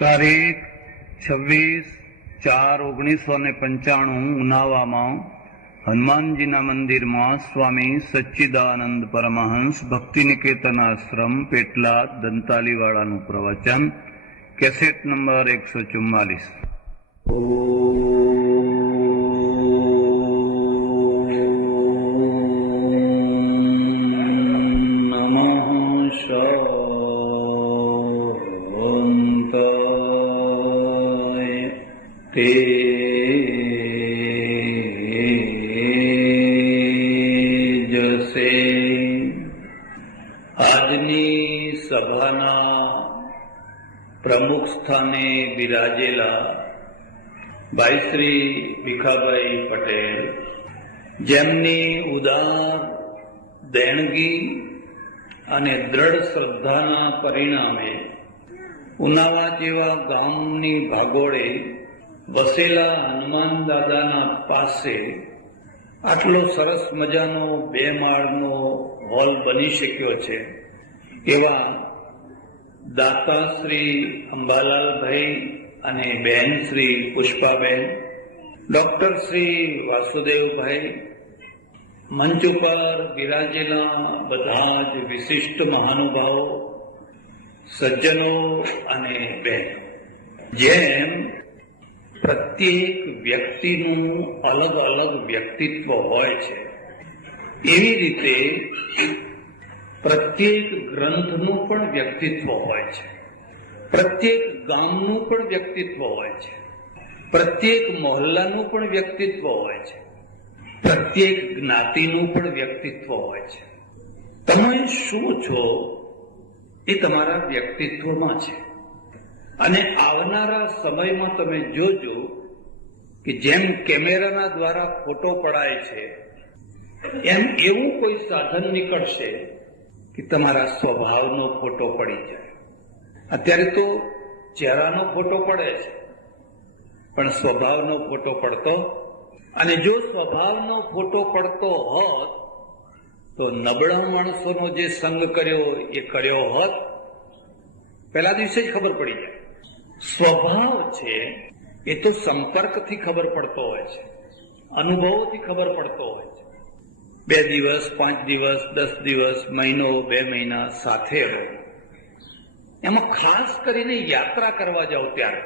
તારીખ 26/4/1995 ઉનાવામાં હનુમાનજીના મંદિરમાં સ્વામી સચ્ચિદાનંદ પરમહંસ ભક્તિ નિકેતન આશ્રમ પેટલાદ દંતાલીવાળાનું પ્રવચન, કેસેટ નંબર 144। આજની સભાના પ્રમુખ સ્થાને બિરાજેલા ભાઈ શ્રી ભીખાભાઈ પટેલ, જેમની ઉદાર દેણગી અને દ્રઢ શ્રદ્ધાના પરિણામે ઉનાવા જેવા ગામની ભાગોળે વસેલા હનુમાન દાદાના પાસે આટલો સરસ મજાનો 2 માળનો હોલ બની શક્યો છે, એવા દાતા શ્રી અંબાલાલભાઈ અને બહેન શ્રી પુષ્પાબેન, ડોક્ટર શ્રી વાસુદેવભાઈ, મંચ ઉપર બિરાજેલા બધા જ વિશિષ્ટ મહાનુભાવો, સજ્જનો અને બહેનો, જેમ પ્રત્યેક વ્યક્તિનું અલગ અલગ વ્યક્તિત્વ હોય છે, એવી રીતે પ્રત્યેક ગ્રંથનું પણ વ્યક્તિત્વ હોય છે, પ્રત્યેક ગામનું પણ વ્યક્તિત્વ હોય છે, પ્રત્યેક મહોલ્લાનું પણ વ્યક્તિત્વ હોય છે, પ્રત્યેક જ્ઞાતિનું પણ વ્યક્તિત્વ હોય છે। તમે શું છો એ તમારા વ્યક્તિત્વમાં છે, અને આવનારા સમયમાં તમે જોજો કે જેમ કેમેરાના દ્વારા ફોટો પડાય છે, એમ એવું કોઈ સાધન નીકળશે કે તમારા સ્વભાવનો ફોટો પડી જાય। અત્યારે તો ચહેરાનો ફોટો પડે છે, પણ સ્વભાવનો ફોટો પડતો, અને જો સ્વભાવનો ફોટો પડતો હોત તો નબળા માણસોનો જે સંગ કર્યો એ કર્યો હોત, પહેલા દિવસે જ ખબર પડી જાય। સ્વભાવ છે એ તો સંપર્કથી ખબર પડતો હોય છે, અનુભવોથી ખબર પડતો હોય છે। 2 દિવસ, 5 દિવસ, 10 દિવસ, મહિનો, 2 મહિના સાથે રહો, એમાં ખાસ કરીને યાત્રા કરવા જાઓ ત્યારે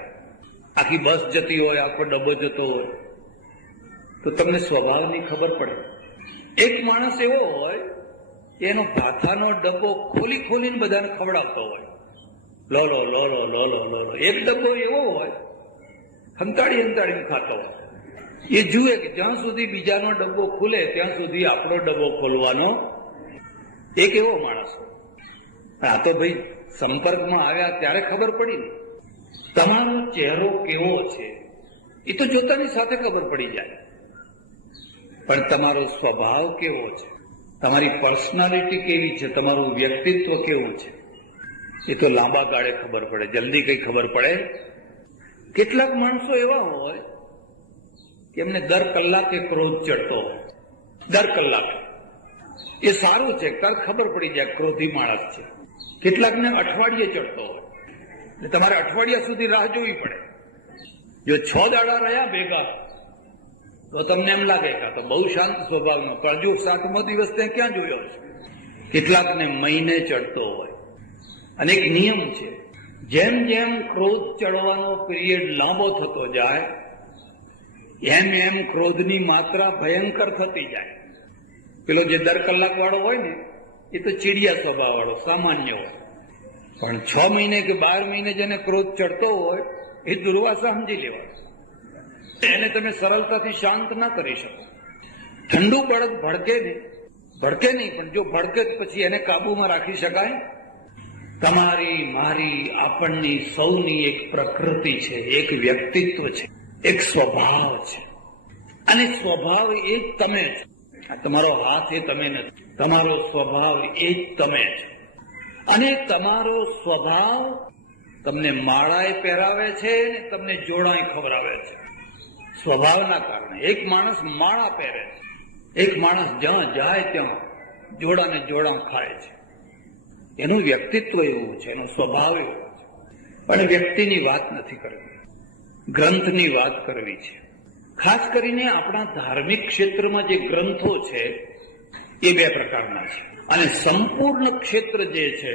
આખી બસ જતી હોય, આખો ડબ્બો જતો હોય, તો તમને સ્વભાવની ખબર પડે। એક માણસ એવો હોય કે એનો ભાથાનો ડબ્બો ખોલી ખોલીને બધાને ખવડાવતો હોય, લો લો લો લો લો લો લો લો। એક ડબ્બો એવો હોય હંતાડી હંતાડીને ખાતો હોય, એ જુએ કે જ્યાં સુધી બીજાનો ડબ્બો ખુલે ત્યાં સુધી આપણો ડબ્બો ખોલવાનો, એક એવો માણસ હોય। આ તો ભાઈ સંપર્કમાં આવ્યા ત્યારે ખબર પડી ને, તમારો ચહેરો કેવો છે એ તો જોતાની સાથે ખબર પડી જાય, પણ તમારો સ્વભાવ કેવો છે, તમારી પર્સનાલિટી કેવી છે, તમારું વ્યક્તિત્વ કેવું છે, એ તો લાંબા ગાળે ખબર પડે, જલ્દી કઈ ખબર પડે। કેટલાક માણસો એવા હોય કે એમને દર કલાકે ક્રોધ ચડતો હોય, દર કલાકે, એ સારું છે, તરત ખબર પડી જાય ક્રોધી માણસ છે। કેટલાકને અઠવાડિયે ચડતો હોય, એટલે તમારે અઠવાડિયા સુધી રાહ જોવી પડે। જો 6 દાડા રહ્યા ભેગા તો તમને એમ લાગે કે તો બહુ શાંત સ્વભાવનો, પણ જો 7મો દિવસ ત્યાં ક્યાં જોયો છે। કેટલાકને મહિને ચડતો હોય, અને એક નિયમ છે, જેમ જેમ ક્રોધ ચડવાનો પીરિયડ લાંબો થતો જાય એમ એમ ક્રોધની માત્રા ભયંકર થતી જાય। પેલો જે દર કલાક વાળો હોય ને એ તો ચીડિયા સ્વભાવ વાળો સામાન્ય હોય, પણ 6 મહિને કે 12 મહિને જેને ક્રોધ ચડતો હોય એ દુર્વાસા સમજી લેવાનું, એને તમે સરળતાથી શાંત ના કરી શકો। ઠંડુ બળદ ભડકે નહીં, પણ જો ભડકે પછી એને કાબુમાં રાખી શકાય। તમારી, મારી, આપણની, સૌની એક પ્રકૃતિ છે, એક વ્યક્તિત્વ છે, એક સ્વભાવ છે, અને સ્વભાવ એ જ તમે છો। તમારો હાથ એ તમે નથી, તમારો સ્વભાવ એ જ તમે છો, અને તમારો સ્વભાવ તમને માળાએ પહેરાવે છે, તમને જોડાએ ખવડાવે છે। સ્વભાવના કારણે એક માણસ માળા પહેરે છે, એક માણસ જ્યાં જાય ત્યાં જોડાને જોડા ખાય છે, એનું વ્યક્તિત્વ એવું છે, એનો સ્વભાવ એવો છે। પણ વ્યક્તિની વાત નથી કરવી, ગ્રંથની વાત કરવી છે. ખાસ કરીને આપણા ધાર્મિક ક્ષેત્રમાં જે ગ્રંથો છે એ બે પ્રકારના છે, અને સંપૂર્ણ ક્ષેત્ર જે છે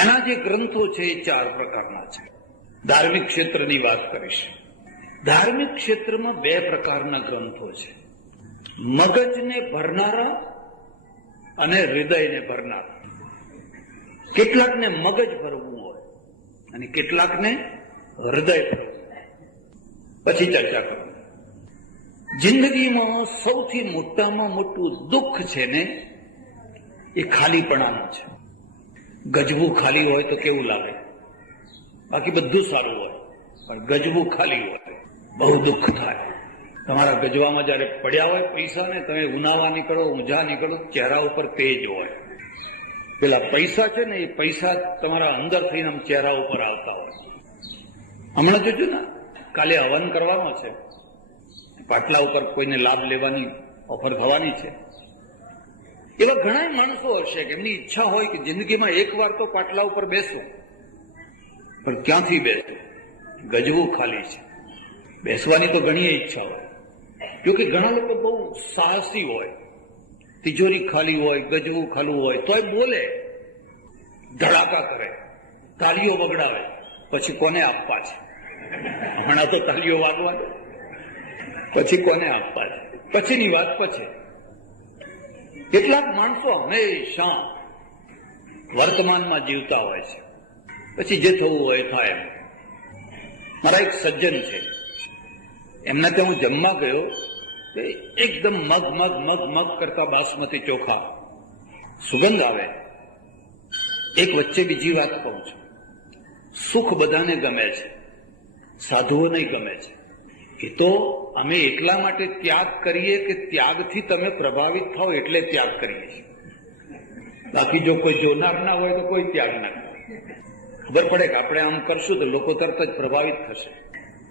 એના જે ગ્રંથો છે એ 4 પ્રકારના છે. ધાર્મિક ક્ષેત્રની વાત કરીશ. ધાર્મિક ક્ષેત્રમાં 2 પ્રકારના ગ્રંથો છે, મગજને ભરનારા અને હૃદયને ભરનારા. કેટલાકને મગજ ભરવું હોય અને કેટલાકને હૃદય ભરવું. પછી ચર્ચા કરું. જિંદગીમાં સૌથી મોટામાં મોટું દુઃખ છે ને એ ખાલીપણાનું છે. ગજવું ખાલી હોય તો કેવું લાગે? બાકી બધું સારું હોય, પણ ગજવું ખાલી હોય બહુ દુઃખ થાય. તમારા ગજવામાં જયારે પડ્યા હોય પૈસા ને, તમે ઉનાવા નીકળો, ઊંઝા નીકળો, ચહેરા ઉપર તેજ હોય. પેલા પૈસા છે ને એ પૈસા તમારા અંદર થઈને આમ ચહેરા ઉપર આવતા હોય. હમણાં જોજો ને, કાલે હવન કરવાનો છે, પાટલા ઉપર કોઈને લાભ લેવાની ઓફર થવાની છે. એવા ઘણા માણસો હશે કે એમની ઈચ્છા હોય કે જિંદગીમાં 1 વાર તો પાટલા ઉપર બેસો, પણ ક્યાંથી બેસો? ગજવું ખાલી છે. બેસવાની તો ઘણી ઈચ્છા હોય, જોકે ઘણા લોકો બહુ સાહસી હોય, તિજોરી ખાલી હોય, ગજવું ખાલું હોય, તોય બોલે, ધડાકા કરે, તાળીઓ વગડાવે. પછી કોને આપવા છે? હમણાં તો તાળીઓ વાગવા દે, પછી કોને આપવા છે? પછીની વાત પછી. કેટલાક માણસો હંમેશા વર્તમાનમાં જીવતા હોય છે, પછી જે થવું હોય થાય. મારા એક સજ્જન છે, એમના ત્યાં હું જમવા ગયો, એકદમ મગ મગ મગ મગ કરતા બાસમતી ચોખા, સુગંધ આવે. એક વચ્ચે બીજી વાત કહું છું, સુખ બધાને ગમે છે, સાધુઓને ગમે છે. એ તો અમે એટલા માટે ત્યાગ કરીએ કે ત્યાગથી તમે પ્રભાવિત થાઓ એટલે ત્યાગ કરીએ છીએ. બાકી જો કોઈ જોનાર ના હોય તો કોઈ ત્યાગ ના કરે. ખબર પડે કે આપણે આમ કરશું તો લોકો તરત જ પ્રભાવિત થશે.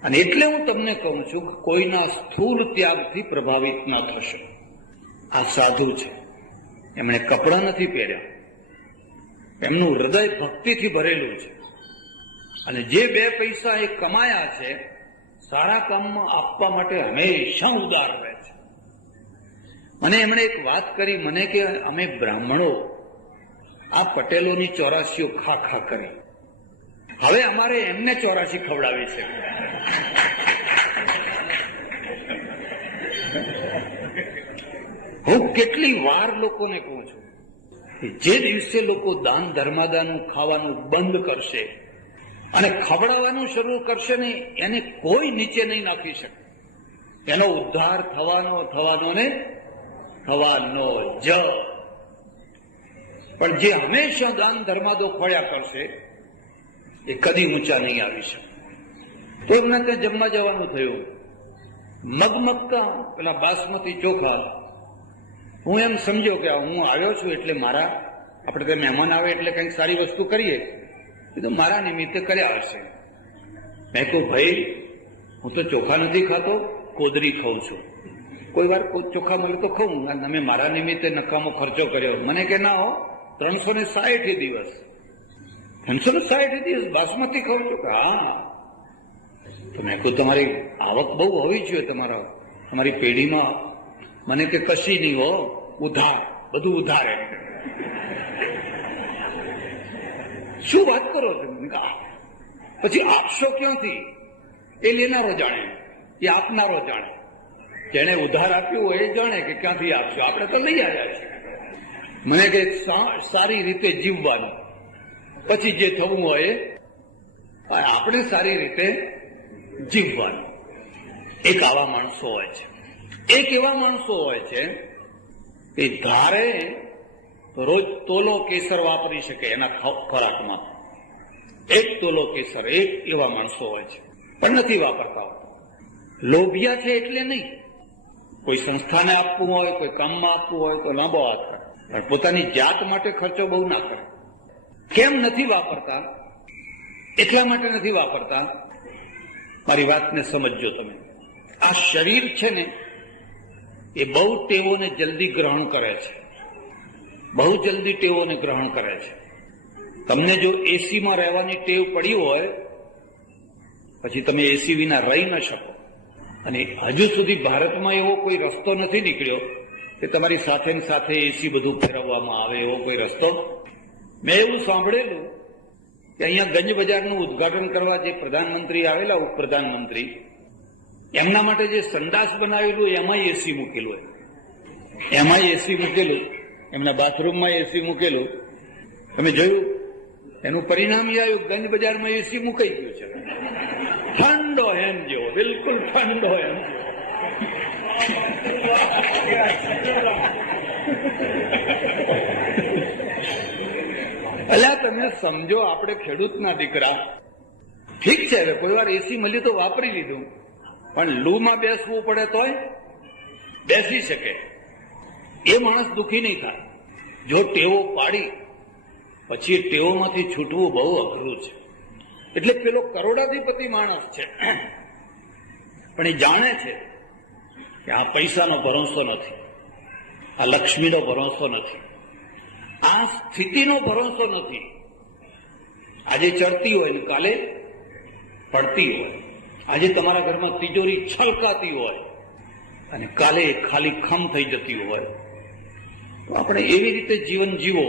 અને એટલે હું તમને કહું છું કે કોઈના સ્થૂળ ત્યાગથી પ્રભાવિત ન થશે. આ સાધુ છે, એમણે કપડાં નથી પહેર્યા, એમનું હૃદય ભક્તિથી ભરેલું છે, અને જે 2 પૈસા એ કમાયા છે સારા કામમાં આપવા માટે હંમેશા ઉદાર રહે છે. મને એમણે એક વાત કરી, મને કે અમે બ્રાહ્મણો આ પટેલોની 84 ખા ખા કરી, હવે અમારે એમને 84 ખવડાવી છે. હું કેટલી વાર લોકોને કહું છું કે જે દિવસે લોકો દાન ધર્માદાનું ખાવાનું બંધ કરશે અને ખવડાવવાનું શરૂ કરશે ને, એને કોઈ નીચે નહીં નાખી શકે. એનો ઉદ્ધાર થવાનો ને થવાનો જ. પણ જે હંમેશા દાન ધર્માદો ખોળ્યા કરશે એ કદી ઊંચા નહીં આવી શકે. તો એમને ત્યાં જમવા જવાનું થયું, મગમગતા પેલા બાસમતી ચોખા. હું એમ સમજ્યો કે હું આવ્યો છું એટલે મારા, આપણે ત્યાં મહેમાન આવે એટલે કંઈક સારી વસ્તુ કરીએ, તો મારા નિમિત્તે કર્યા હશે. મેં કહું ભાઈ, હું તો ચોખા નથી ખાતો, કોદરી ખાઉં છું. કોઈ વાર ચોખા મળે તો ખાઉં, તમે મારા નિમિત્તે નકામો ખર્ચો કર્યો. મને કે ના હો, 360 દિવસ 360 દિવસ બાસમતી ખાઉં છું. હા, તો મેં કહું તમારી આવક બહુ હોવી જોઈએ તમારી પેઢીમાં. મને કે કશી નહીં હો, ઉધાર, બધું ઉધાર. એમ શું વાત કરો છો? પછી આપશો ક્યાંથી? એ લેનારો જાણે, એ આપનારો જાણે. જેને ઉધાર આપ્યું હોય એ જાણે કે ક્યાંથી આપશો. આપણે તો લઈ આવ્યા છીએ. મને કે સારી રીતે જીવવાનું, પછી જે થવું હોય આપણે સારી રીતે જીવવાનું. એક આવા માણસો હોય છે. એક એવા માણસો હોય છે કે ધારે રોજ તોલો કેસર વાપરી શકે એના ખોરાકમાં. 1 તોલો કેસર, એક એવા માણસો હોય છે, પણ નથી વાપરતા. લોભિયા છે એટલે નહીં. કોઈ સંસ્થાને આપવું હોય, કોઈ કામમાં આપવું હોય તો લાંબો હાથ કરે, પણ પોતાની જાત માટે ખર્ચો બહુ ના કરે. કેમ નથી વાપરતા? એટલા માટે નથી વાપરતા, મારી વાતને સમજજો તમે. આ શરીર છે ને એ બહુ ટેવોને જલ્દી ગ્રહણ કરે છે, બહુ જલ્દી ટેવોને ગ્રહણ કરે છે. તમને જો એસીમાં રહેવાની ટેવ પડી હોય પછી તમે એસી વિના રહી ન શકો. અને હજુ સુધી ભારતમાં એવો કોઈ રસ્તો નથી નીકળ્યો કે તમારી સાથે ને સાથે એસી બધું ફેરવવામાં આવે, એવો કોઈ રસ્તો. મેં એવું સાંભળેલું કે અહીંયા ગંજ બજારનું ઉદઘાટન કરવા જે પ્રધાનમંત્રી આવેલા, ઉપપ્રધાનમંત્રી, એમના માટે જે સંડાસ બનાવેલું એમાંય એસી મૂકેલું, એમાંય એસી મૂકેલું, એમના બાથરૂમમાં એસી મૂકેલું. તમે જોયું? એનું પરિણામ એ આવ્યું, ગંજ બજારમાં એસી મુકાઈ ગયું છે. ઠંડો હેમ જેવો, બિલકુલ ઠંડો હેમ જેવો. અલ્યા તમે સમજો, આપણે ખેડૂતના દીકરા, ઠીક છે હવે કોઈ વાર એસી મળ્યું તો વાપરી લીધું, પણ લૂમાં બેસવું પડે તોય બેસી શકે. એ માણસ દુઃખી નહીં થાય. જો ટેવો પાડી પછી ટેવોમાંથી છૂટવું બહુ અઘરું છે. એટલે પેલો કરોડાધિપતિ માણસ છે, પણ એ જાણે છે કે આ પૈસાનો ભરોસો નથી, આ લક્ષ્મીનો ભરોસો નથી, આ સ્થિતિનો ભરોસો નથી. આજે ચડતી હોય ને કાલે પડતી હોય. આજે તમારા ઘરમાં તિજોરી છલકાતી હોય અને કાલે ખાલી ખમ થઈ જતી હોય. તો આપણે એવી રીતે જીવન જીવો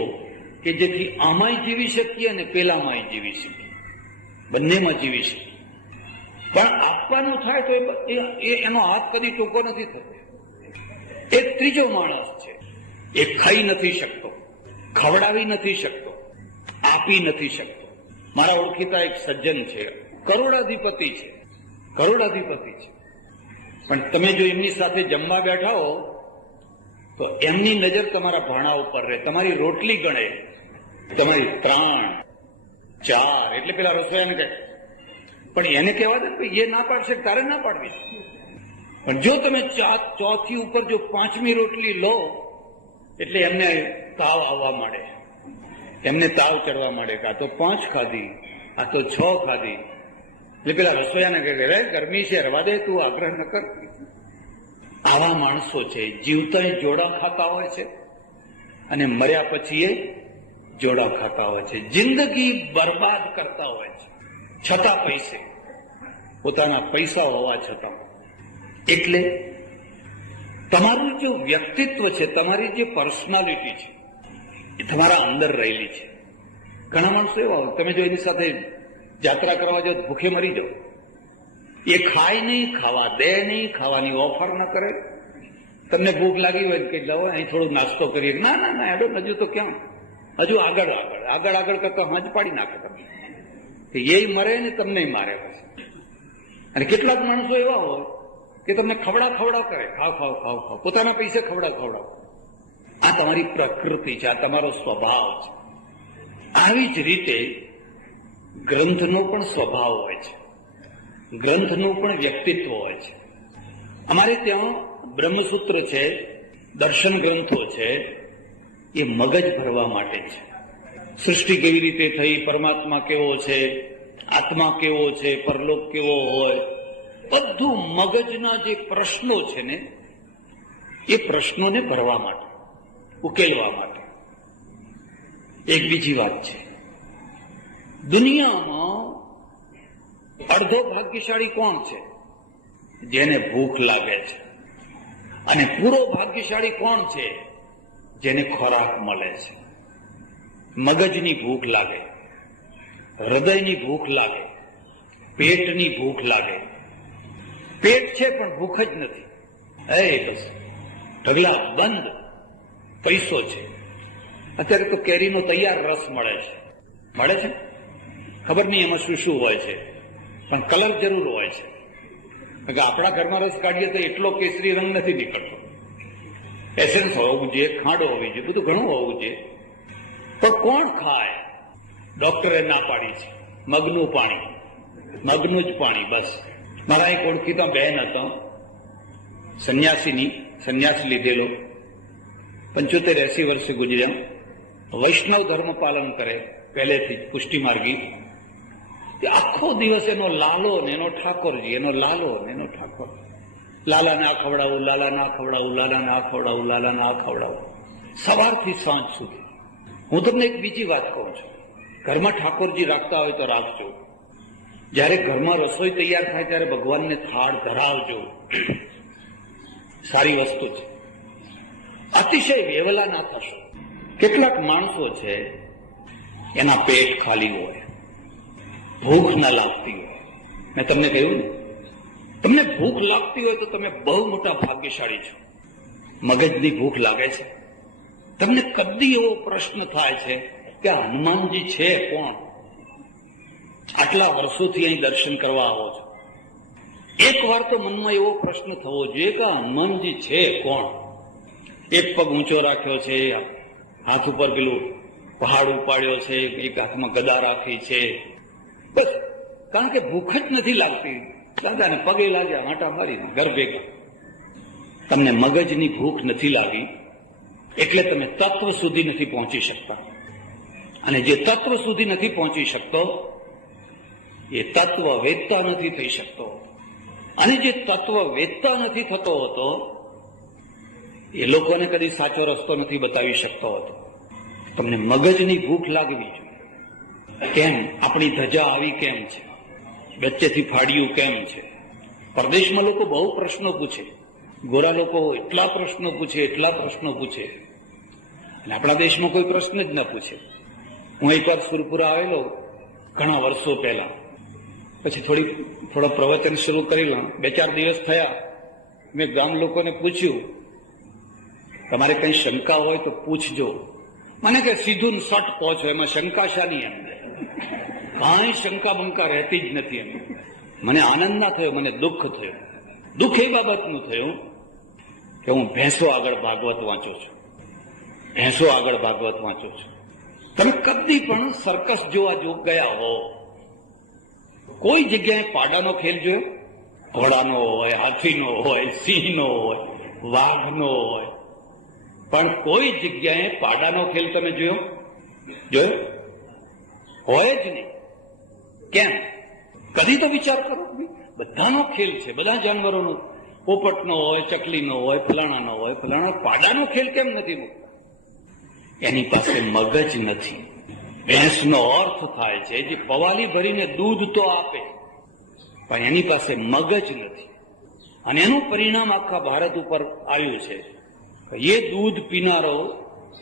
કે જેથી આમાંય જીવી શકીએ અને પેલામાંય જીવી શકીએ, બંનેમાં જીવી શકીએ. પણ આપવાનું થાય તો એનો હાથ કદી ટૂંકો નથી થતો. એક ત્રીજો માણસ છે, એ ખાઈ નથી શકતો, ખવડાવી નથી શકતો, આપી નથી શકતો. મારા ઓળખીતા એક સજ્જન છે, કરોડાધિપતિ છે, કરોડાધિપતિ છે. પણ તમે જો એમની સાથે જમવા બેઠા હો તો એમની નજર તમારા ભાણા ઉપર રહે, તમારી રોટલી ગણે, તમારી 3, 4, એટલે પેલા રસોયાને કહે. પણ એને કહેવા દે એ ના પાડશે, તારે ના પાડવી. પણ જો તમે ચોથી ઉપર જો 5મી રોટલી લો એટલે એમને તાવ આવવા માંડે, એમને તાવ ચડવા માંડે કે આ તો 5 ખાધી, આ તો 6 ખાધી. એટલે પેલા રસોયાને કહે રે ગરમી છે, રવા દે, તું આગ્રહ ન કર. આવા માણસો છે, જીવતા જોડા ખાતા હોય છે અને મર્યા પછી એ જોડા ખાતા હોય છે. જિંદગી બરબાદ કરતા હોય છે છતાં પૈસે, પોતાના પૈસા હોવા છતાં. એટલે તમારું જે વ્યક્તિત્વ છે, તમારી જે પર્સનાલિટી છે, એ તમારા અંદર રહેલી છે. ઘણા માણસો એવા હોય, તમે જો એની સાથે યાત્રા કરવા જાઓ ભૂખે મરી જાઓ. એ ખાય નહીં, ખાવા દે નહીં, ખાવાની ઓફર ન કરે. તમને ભૂખ લાગી હોય કે જાઓ અહીં થોડું નાસ્તો કરીએ, ના ના ના હેડો, હજુ તો ક્યાં, હજુ આગળ આગળ આગળ આગળ કરતા હાથ પાડી નાખે તમે. એ મરે ને તમને મારે. અને કેટલાક માણસો એવા હોય કે તમને ખવડાવ કરે, ખાવ ખાવ ખાવ ખાવ, પોતાના પૈસે ખવડાવ. આ તમારી પ્રકૃતિ છે, આ તમારો સ્વભાવ છે. આવી જ રીતે ગ્રંથનો પણ સ્વભાવ હોય છે, ગ્રંથનું પણ વ્યક્તિત્વ હોય છે. અમારે ત્યાં બ્રહ્મસૂત્ર છે, દર્શન ગ્રંથો છે, એ મગજ ભરવા માટે છે. સૃષ્ટિ કેવી રીતે થઈ, પરમાત્મા કેવો છે, આત્મા કેવો છે, પરલોક કેવો હોય, બધું મગજના જે પ્રશ્નો છે ને એ પ્રશ્નોને ભરવા માટે, ઉકેલવા માટે. એક બીજી વાત છે, દુનિયામાં અડધો ભાગ્યશાળી કોણ છે? જેને ભૂખ લાગે છે. અને પૂરો ભાગ્યશાળી કોણ છે? જેને ખોરાક મળે છે. મગજની ભૂખ લાગે, હૃદયની ભૂખ લાગે, પેટની ભૂખ લાગે. પેટ છે પણ ભૂખ જ નથી. બસ ઢગલા બંધ, પૈસો છે. અત્યારે તો કેરીનો તૈયાર રસ મળે છે. ખબર નહીં એમાં શું શું હોય છે, પણ કલર જરૂર હોય છે. કારણ કે આપણા ઘરમાં રસ કાઢીએ તો એટલો કેસરી રંગ નથી નીકળતો. એસેન્સ હોવું જોઈએ, ખાંડ હોવી જોઈએ, બધું ઘણું હોવું જોઈએ. પણ કોણ ખાય? ડોક્ટરે ના પાડી છે, મગનું પાણી, મગનું જ પાણી બસ. મારા એક ઓળખીતા બહેન હતો, સંન્યાસ લીધેલો, 75-80 વર્ષે ગુજર્યા. વૈષ્ણવ ધર્મ પાલન કરે પહેલેથી, પુષ્ટિ માર્ગી. આખો દિવસ એનો લાલો ને એનો ઠાકોરજી, એનો લાલો ને એનો ઠાકોર. લાલાને આ ખવડાવું, લાલાને આ ખવડાવું, લાલાને આ ખવડાવું, લાલાને આ ખવડાવું, સવારથી સાંજ સુધી. હું તમને એક બીજી વાત કહું છું, ઘરમાં ઠાકોરજી રાખતા હોય તો રાખજો. જ્યારે ઘરમાં રસોઈ તૈયાર થાય ત્યારે ભગવાનને થાળ ધરાવજો. સારી વસ્તુ છે. અતિશય વેવલા ના થશો. કેટલાક માણસો છે એના પેટ ખાલી હોય, ભૂખ ના લાગતી હોય. મેં તમને કહ્યું ને, તમને ભૂખ લાગતી હોય તો તમે બહુ મોટા ભાગ્યશાળી છો. મગજની ભૂખ લાગે છે. તમને કદી એવો પ્રશ્ન થાય છે કે આ હનુમાનજી છે કોણ? આટલા વર્ષોથી અહીં દર્શન કરવા આવો છો. એક વાર તો મનમાં એવો પ્રશ્ન થવો જોઈએ કે આ હનુમાનજી છે કોણ? એક પગ ઊંચો રાખ્યો છે, હાથ ઉપર પેલું પહાડ ઉપાડ્યો છે, એક હાથમાં ગદા રાખી છે, બસ. કારણ કે ભૂખ જ નથી લાગતી. દાદાને પગે લાગ્યા, આંટા મારી ઘર ભેગા. તમને મગજની ભૂખ નથી લાગી એટલે તમે તત્વ સુધી નથી પહોંચી શકતા. અને જે તત્વ સુધી નથી પહોંચી શકતો એ તત્વ વેદતા નથી થઈ શકતો. અને જે તત્વ વેદતા નથી થતો હતો એ લોકોને કદી સાચો રસ્તો નથી બતાવી શકતો હતો. તમને મગજની ભૂખ લાગવી જોઈએ. કેમ આપણી ધજા આવી કેમ છે? વચ્ચેથી ફાડ્યું કેમ છે? પરદેશમાં લોકો બહુ પ્રશ્નો પૂછે, ગોરા લોકો એટલા પ્રશ્નો પૂછે, અને આપણા દેશમાં કોઈ પ્રશ્ન જ ન પૂછે. હું એકવાર સુરપુરા આવેલો ઘણા વર્ષો પહેલા, પછી થોડો પ્રવચન શરૂ કરેલા. 2-4 દિવસ થયા, મેં ગામ લોકોને પૂછ્યું, તમારે કઈ શંકા હોય તો પૂછજો. મને કે સીધું સટ પહોંચો, એમાં શંકા શાની? એમ કાંઈ શંકા બંકા રહેતી જ નથી. એમ મને આનંદ ના થયો, મને દુઃખ થયું. દુઃખ એ બાબતનું થયું કે હું ભેંસો આગળ ભાગવત વાંચું છું. તમે કદી પણ સર્કસ જોવા ગયા હો, કોઈ જગ્યાએ પાડાનો ખેલ જોયો? ઘોડાનો હોય, હાથીનો હોય, સિંહનો હોય, વાઘનો હોય, પણ કોઈ જગ્યાએ પાડાનો ખેલ તમે જોયો હોય જ નહીં. કેમ? કદી તો વિચાર કરો. બધાનો ખેલ છે, બધા જાનવરોનો, પોપટનો હોય, ચકલીનો હોય, ફલાણાનો હોય, પાડાનો ખેલ કેમ નથી મૂકતા? એની પાસે મગજ નથી. ભેંસનો અર્થ થાય છે જે પવાલી ભરીને દૂધ તો આપે, પણ એની પાસે મગજ નથી. અને એનું પરિણામ આખા ભારત ઉપર આવ્યું છે. એ દૂધ પીનારો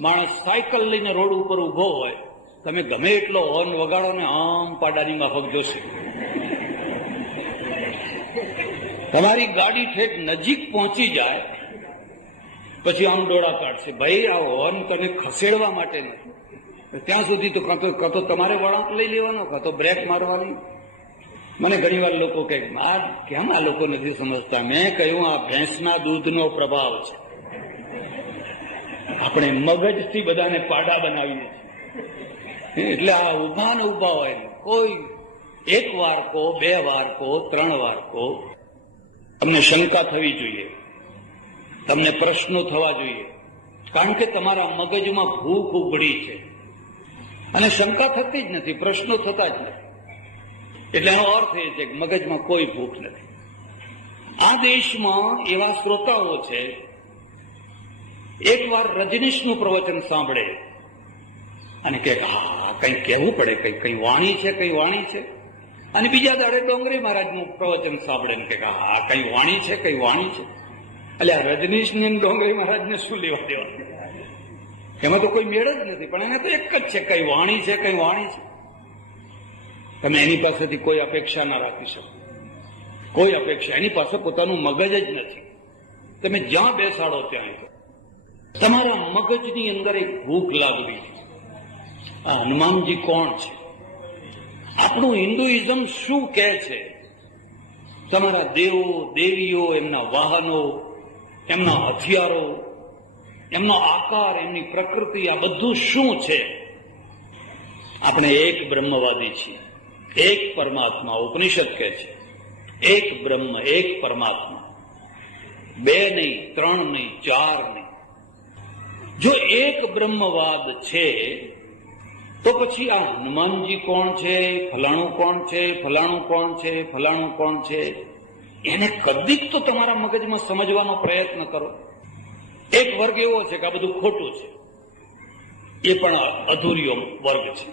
માણસ સાયકલ લઈને રોડ ઉપર ઉભો હોય, તમે ગમે એટલો હોર્ન વગાડો ને આમ પાડાની માફક જોશે. તમારી ગાડી ઠેઠ નજીક પહોંચી જાય પછી આમ ડોળા કાઢશે. ભાઈ, આ હોર્ન તને ખસેડવા માટે નથી. ત્યાં સુધી તો કાં તો તમારે વળાંક લઈ લેવાનો, કાં તો બ્રેક મારવાની. મને ઘણી વાર લોકો કહે, કેમ આ લોકો નથી સમજતા? મેં કહ્યું, આ ભેંસના દૂધનો પ્રભાવ છે. આપણે મગજથી બધાને પાડા બનાવીએ છીએ. એટલે આ ઉભા ને ઉભા હોય, કોઈ 1 વાર કહો, 2 વાર કહો, 3 વાર કહો, તમને શંકા થવી જોઈએ, તમને પ્રશ્નો થવા જોઈએ. કારણ કે તમારા મગજમાં ભૂખ ઉઘડી છે. અને શંકા થતી જ નથી, પ્રશ્નો થતા જ નથી. એટલે એનો અર્થ એ છે કે મગજમાં કોઈ ભૂખ નથી. આ દેશમાં એવા શ્રોતાઓ છે, એક વાર રજનીશનું પ્રવચન સાંભળે અને કે કંઈ કહેવું પડે, કઈ વાણી છે. અને બીજા દાડે ડોંગરી મહારાજનું પ્રવચન સાંભળે ને કે કઈ વાણી છે. એટલે આ રજનીશને ડોંગરી મહારાજને શું લેવા દેવા? એમાં તો કોઈ મેળ જ નથી. પણ એને તો એક જ છે, કઈ વાણી છે. તમે એની પાસેથી કોઈ અપેક્ષા ના રાખી શકો. કોઈ અપેક્ષા. એની પાસે પોતાનું મગજ જ નથી. તમે જ્યાં બેસાડો ત્યાં તમારા મગજની અંદર એક ભૂખ લાગવી છે. આ હનુમાનજી કોણ છે? આપણું હિન્દુઇઝમ શું કહે છે? તમારા દેવો દેવીઓ, એમના વાહનો, એમના હથિયારો, એમનો આકાર, એમની પ્રકૃતિ, આ બધું શું છે? આપણે એક બ્રહ્મવાદી છીએ, એક પરમાત્મા. ઉપનિષદ કહે છે એક બ્રહ્મ, એક પરમાત્મા. 2 નહીં, 3 નહીં, 4 નહીં. જો એક બ્રહ્મવાદ છે તો પછી આ હનુમાનજી કોણ છે, ફલાણું કોણ છે, એને કદીક તો તમારા મગજમાં સમજવાનો પ્રયત્ન કરો. એક વર્ગ એવો છે કે આ બધું ખોટું છે, એ પણ અધૂરિયો વર્ગ છે.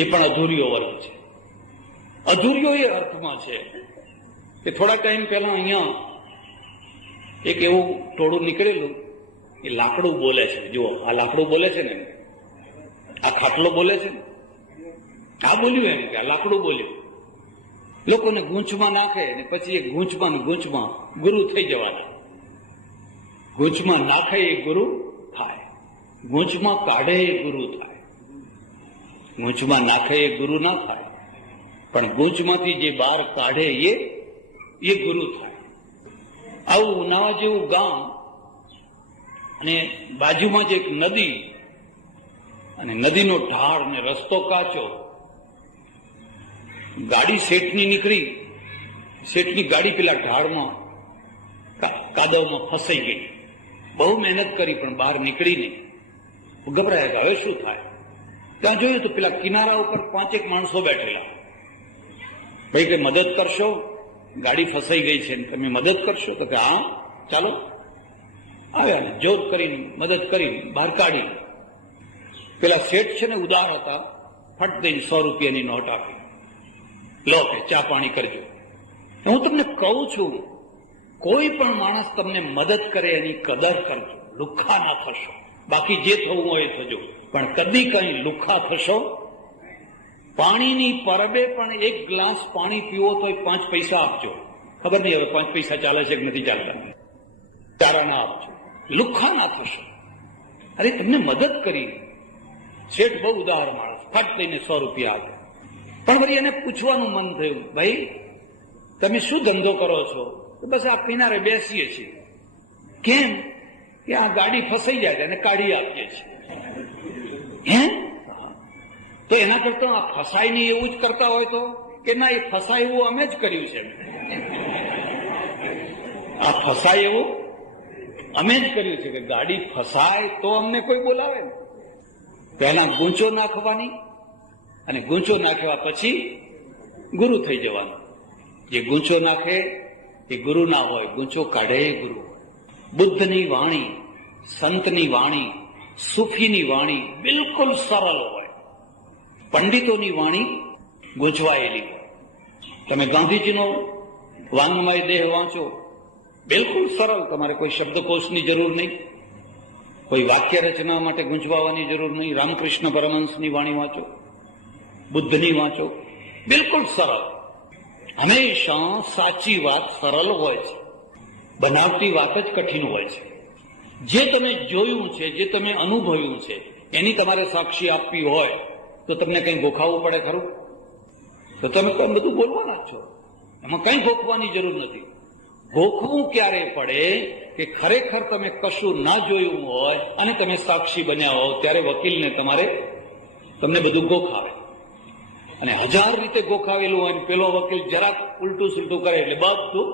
એ પણ અધૂરિયો વર્ગ છે. અધૂરિયો એ અર્થમાં છે કે થોડા ટાઈમ પહેલા અહીંયા એક એવું ટોળું નીકળેલું, એ લાકડું બોલે છે. જુઓ, આ લાકડું બોલે છે ને, આ ખાટલો બોલે છે ને, આ બોલ્યું એમ કે આ લાકડું બોલ્યું. લોકોને ગૂંચમાં નાખે ને પછી એ ગૂંચમાં ગુરુ થઈ જવાના. ગૂંચમાં નાખે એ ગુરુ થાય, ગૂંચમાં કાઢે એ ગુરુ થાય. ગૂંચમાં નાખે એ ગુરુ ના થાય, પણ ગૂંચમાંથી જે બહાર કાઢે એ ગુરુ થાય. આવું ઉનાવા જેવું ગામ અને બાજુમાં જ એક નદી, અને નદીનો ઢાળ ને રસ્તો કાચો. ગાડી શેઠની નીકળી, શેઠની ગાડી પેલા ઢાળમાં કાદવમાં ફસાઈ ગઈ. બહુ મહેનત કરી પણ બહાર નીકળી નહીં. ગભરાયા, હવે શું થાય? ત્યાં જોયું તો પેલા કિનારા ઉપર 5 માણસો બેઠેલા. ભાઈ કઈ મદદ કરશો? ગાડી ફસાઈ ગઈ છે, તમે મદદ કરશો? તો કે હા ચાલો. આવ્યા ને જોર કરીને મદદ કરીને બહાર કાઢી. પેલા શેઠ છે ને ઉદાર હતા, ફટ દઈને 100 રૂપિયાની નોટ આપી. લો કે ચા પાણી કરજો. હું તમને કહું છું, કોઈ પણ માણસ તમને મદદ કરે એની કદર કરજો, લુખ્ખા ના થશો. બાકી જે થવું હોય એ થજો, પણ કદી કઈ લુખ્ખા થશો. પાણીની પરબે પણ 1 ગ્લાસ પાણી પીવો તો 5 પૈસા આપજો. ખબર નહીં હવે 5 પૈસા ચાલે છે કે નથી ચાલતા. ચારા ના આપજો, લુખ્ખા ના થશો. અરે તમને મદદ કરી. શેઠ બહુ ઉદાર માણસ, ફટ દઈને 100 રૂપિયા આપ્યા. પણ વળી એને પૂછવાનું મન થયું, ભાઈ તમે શું ધંધો કરો છો? તો બસ આ કિનારે બેસીએ છીએ. કેમ? કે આ ગાડી ફસાઈ જાય અને કાઢી આપીએ છીએ. હે? તો એના કરતા આ ફસાય નહીં એવું જ કરતા હોય તો? કે ના, એ ફસાય એવું અમે જ કર્યું છે. આ ફસાય એવું અમે જ કર્યું છે કે ગાડી ફસાય તો અમને કોઈ બોલાવે ને. પહેલા ગૂંચો નાખવાની, અને ગૂંચો નાખ્યા પછી ગુરુ થઈ જવાનું. જે ગૂંચો નાખે એ ગુરુ ના હોય, ગૂંચો કાઢે એ ગુરુ. બુદ્ધની વાણી, સંતની વાણી, સૂફીની વાણી બિલકુલ સરળ હોય. પંડિતોની વાણી ગૂંચવાયેલી હોય. તમે ગાંધીજીનો વાંગમય દેહ વાંચો, બિલકુલ સરળ. તમારે કોઈ શબ્દકોશની જરૂર નહીં, કોઈ વાક્ય રચના માટે ગૂંચવાવાની જરૂર નહીં. રામકૃષ્ણ પરમહંસની વાણી વાંચો, બુદ્ધની વાંચો, બિલકુલ સરળ. હંમેશા સાચી વાત સરળ હોય છે, બનાવટી વાત જ કઠિન હોય છે. જે તમે જોયું છે, જે તમે અનુભવ્યું છે, એની તમારે સાક્ષી આપવી હોય તો તમને કંઈ ગોખાવવું પડે ખરું? તો તમે તો બધું બોલવાના જ છો, એમાં કંઈ ગોખવાની જરૂર નથી. ગોખવું ક્યારે પડે કે ખરેખર તમે કશું ના જોયું હોય અને તમે સાક્ષી બન્યા હો, ત્યારે વકીલને તમને બધું ગોખાવે. અને 1000 રીતે ગોખાવેલું હોય, પેલો વકીલ જરાક ઉલટું સુલટું કરે એટલે બધું.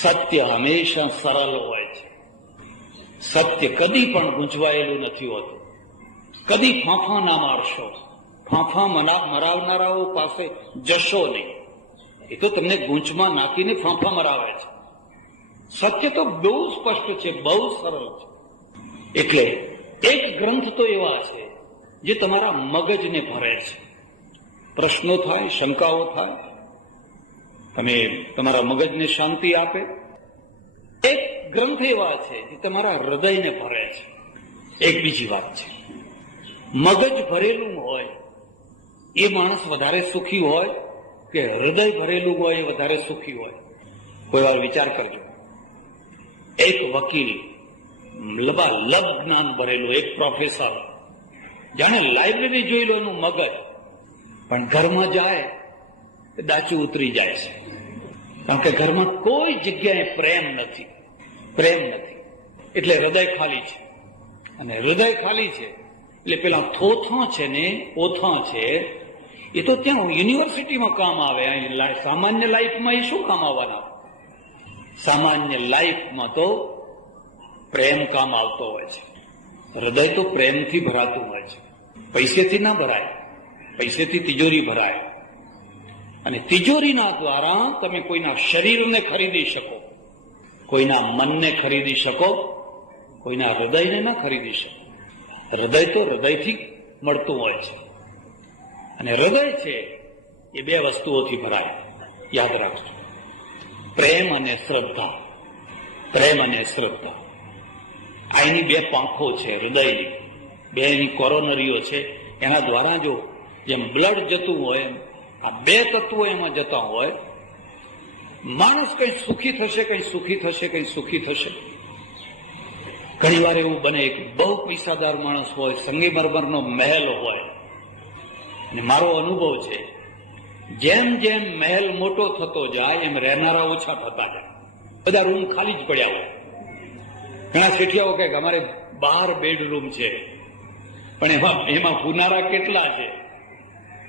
સત્ય હંમેશા સરળ હોય છે. સત્ય કદી પણ ગૂંચવાયેલું નથી હોતું. કદી ફાંફા ના મારશો, ફાંફા મરાવનારાઓ પાસે જશો નહીં. એ તો તમને ગૂંચમાં નાખીને ફાંફા મરાવે છે. સત્ય તો બહુ સ્પષ્ટ છે, બહુ સરળ છે. એટલે એક ગ્રંથ તો એવા છે જે તમારા મગજને ભરે છે. પ્રશ્નો થાય, શંકાઓ થાય, તમે તમારા મગજને શાંતિ આપે. એક ગ્રંથ એવા છે જે તમારા હૃદયને ભરે છે. એક બીજી વાત છે, મગજ ભરેલું હોય એ માણસ વધારે સુખી હોય કે હૃદય ભરેલું હોય એ વધારે સુખી હોય? કોઈ વાર વિચાર કરજો. એક વકીલ લબાલબ જ્ઞાન ભરેલું, એક પ્રોફેસર, જાણે લાઇબ્રેરી જોઈ લો એનું મગજ, પણ ઘરમાં જાય દાચું ઉતરી જાય છે. કારણ કે ઘરમાં કોઈ જગ્યાએ પ્રેમ નથી. એટલે હૃદય ખાલી છે. અને હૃદય ખાલી છે એટલે પેલા થોથા છે ને ઓથા છે, એ તો ત્યાં યુનિવર્સિટીમાં કામ આવે. સામાન્ય લાઈફમાં એ શું કામ આવવાના? સામાન્ય લાઈફમાં તો પ્રેમ કામ આવતો હોય છે. હૃદય તો પ્રેમથી ભરાતું હોય છે. પૈસેથી ના ભરાય. પૈસેથી તિજોરી ભરાય, અને તિજોરીના દ્વારા તમે કોઈના શરીરને ખરીદી શકો, કોઈના મનને ખરીદી શકો, કોઈના હૃદયને ના ખરીદી શકો. હૃદય તો હૃદયથી મળતું હોય છે. અને હૃદય છે એ બે વસ્તુઓથી ભરાય, યાદ રાખજો, પ્રેમ અને શ્રદ્ધા. પ્રેમ અને શ્રદ્ધા આ એની બે પાંખો છે હૃદયની, બે એની કોરોનરીઓ છે. એના દ્વારા જો જેમ બ્લડ જતું હોય, આ બે તત્વો એમાં જતા હોય, માણસ કઈ સુખી થશે, કઈ સુખી થશે, કઈ સુખી થશે. ઘણી વાર એવું બને કે બહુ પૈસાદાર માણસ હોય, સંગમરમરનો મહેલ હોય, અને મારો અનુભવ છે જેમ જેમ મહેલ મોટો થતો જાય એમ રહેનારા ઓછા થતા જાય. બધા રૂમ ખાલી જ પડ્યા હોય. ઘણા શેઠિયાઓ કહે કે અમારે 12 બેડરૂમ છે, પણ એમાં ફુનારા કેટલા છે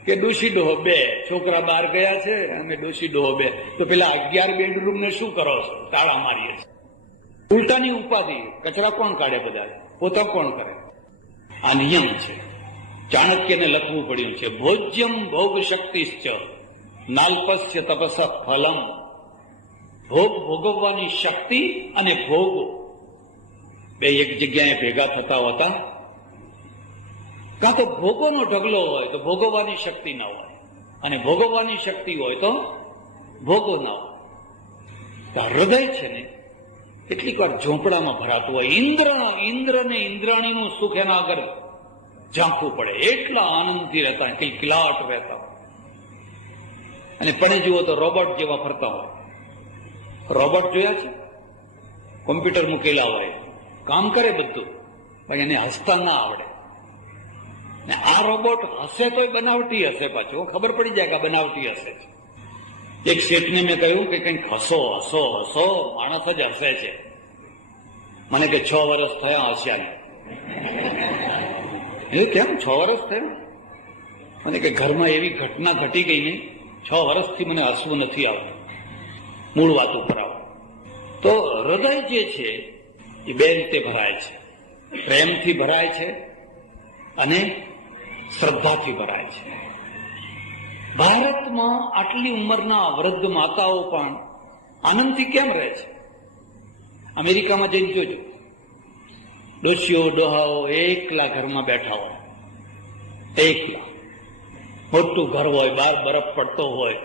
કે ડોશી ડોહો 2, છોકરા બહાર ગયા છે અને ડોશી ડોહો 2. તો પેલા 11 બેડરૂમ ને શું કરો છો? તાળા મારીએ છીએ. ઉલટાની ઉપાધિ, કચરા કોણ કાઢે? બધા પોતા કોણ કરે? આ નિયમ છે. ચાણક્યને લખવું પડ્યું છે, ભોજ્યમ ભોગ શક્તિશ્ચ નાલ્પસ્ય તપસ ફલમ. ભોગ ભોગવવાની શક્તિ અને ભોગો બે એક જગ્યાએ ભેગા થતા હોતા. કાં તો ભોગોનો ઢગલો હોય તો ભોગવવાની શક્તિ ના હોય, અને ભોગવવાની શક્તિ હોય તો ભોગો ના હોય. તો હૃદય છે ને કેટલીક વાર ઝોંપડામાં ભરાતું હોય. ઇન્દ્ર ને ઇન્દ્રાણીનું સુખ એના આગળ ઝાંખવું પડે, એટલા આનંદથી રહેતા, કિલકિલાટ રહેતા. અને પણ જુઓ તો રોબોટ જેવા ફરતા હોય. રોબોટ જોયા છે? કોમ્પ્યુટર મૂકેલા હોય, કામ કરે બધું, પણ એને હસતા ના આવડે. ને આ રોબોટ હસે તોય બનાવટી હશે, પાછું ખબર પડી જાય કે બનાવટી હશે. એક શેઠને મેં કહ્યું કે કંઈક હસો હસો હસો, માણસ જ હસે છે. મને કે 6 વર્ષ થયા હસ્યા ને. એ કેમ 6 વર્ષ થયા? મને કે ઘરમાં એવી ઘટના ઘટી ગઈ ને 6 વર્ષથી મને હસવું નથી આવતું. મૂળ વાત ઉપર આવો તો હૃદય જે છે એ બે રીતે ભરાય છે. પ્રેમથી ભરાય છે અને શ્રદ્ધાથી ભરાય છે. ભારતમાં આટલી ઉંમરના વૃદ્ધ માતાઓ પણ આનંદથી કેમ રહે છે? અમેરિકામાં જઈને જોજો, ડોશીઓ ડોહાઓ એકલા ઘરમાં બેઠા હોય, એકલા. મોટું ઘર હોય, બહાર બરફ પડતો હોય,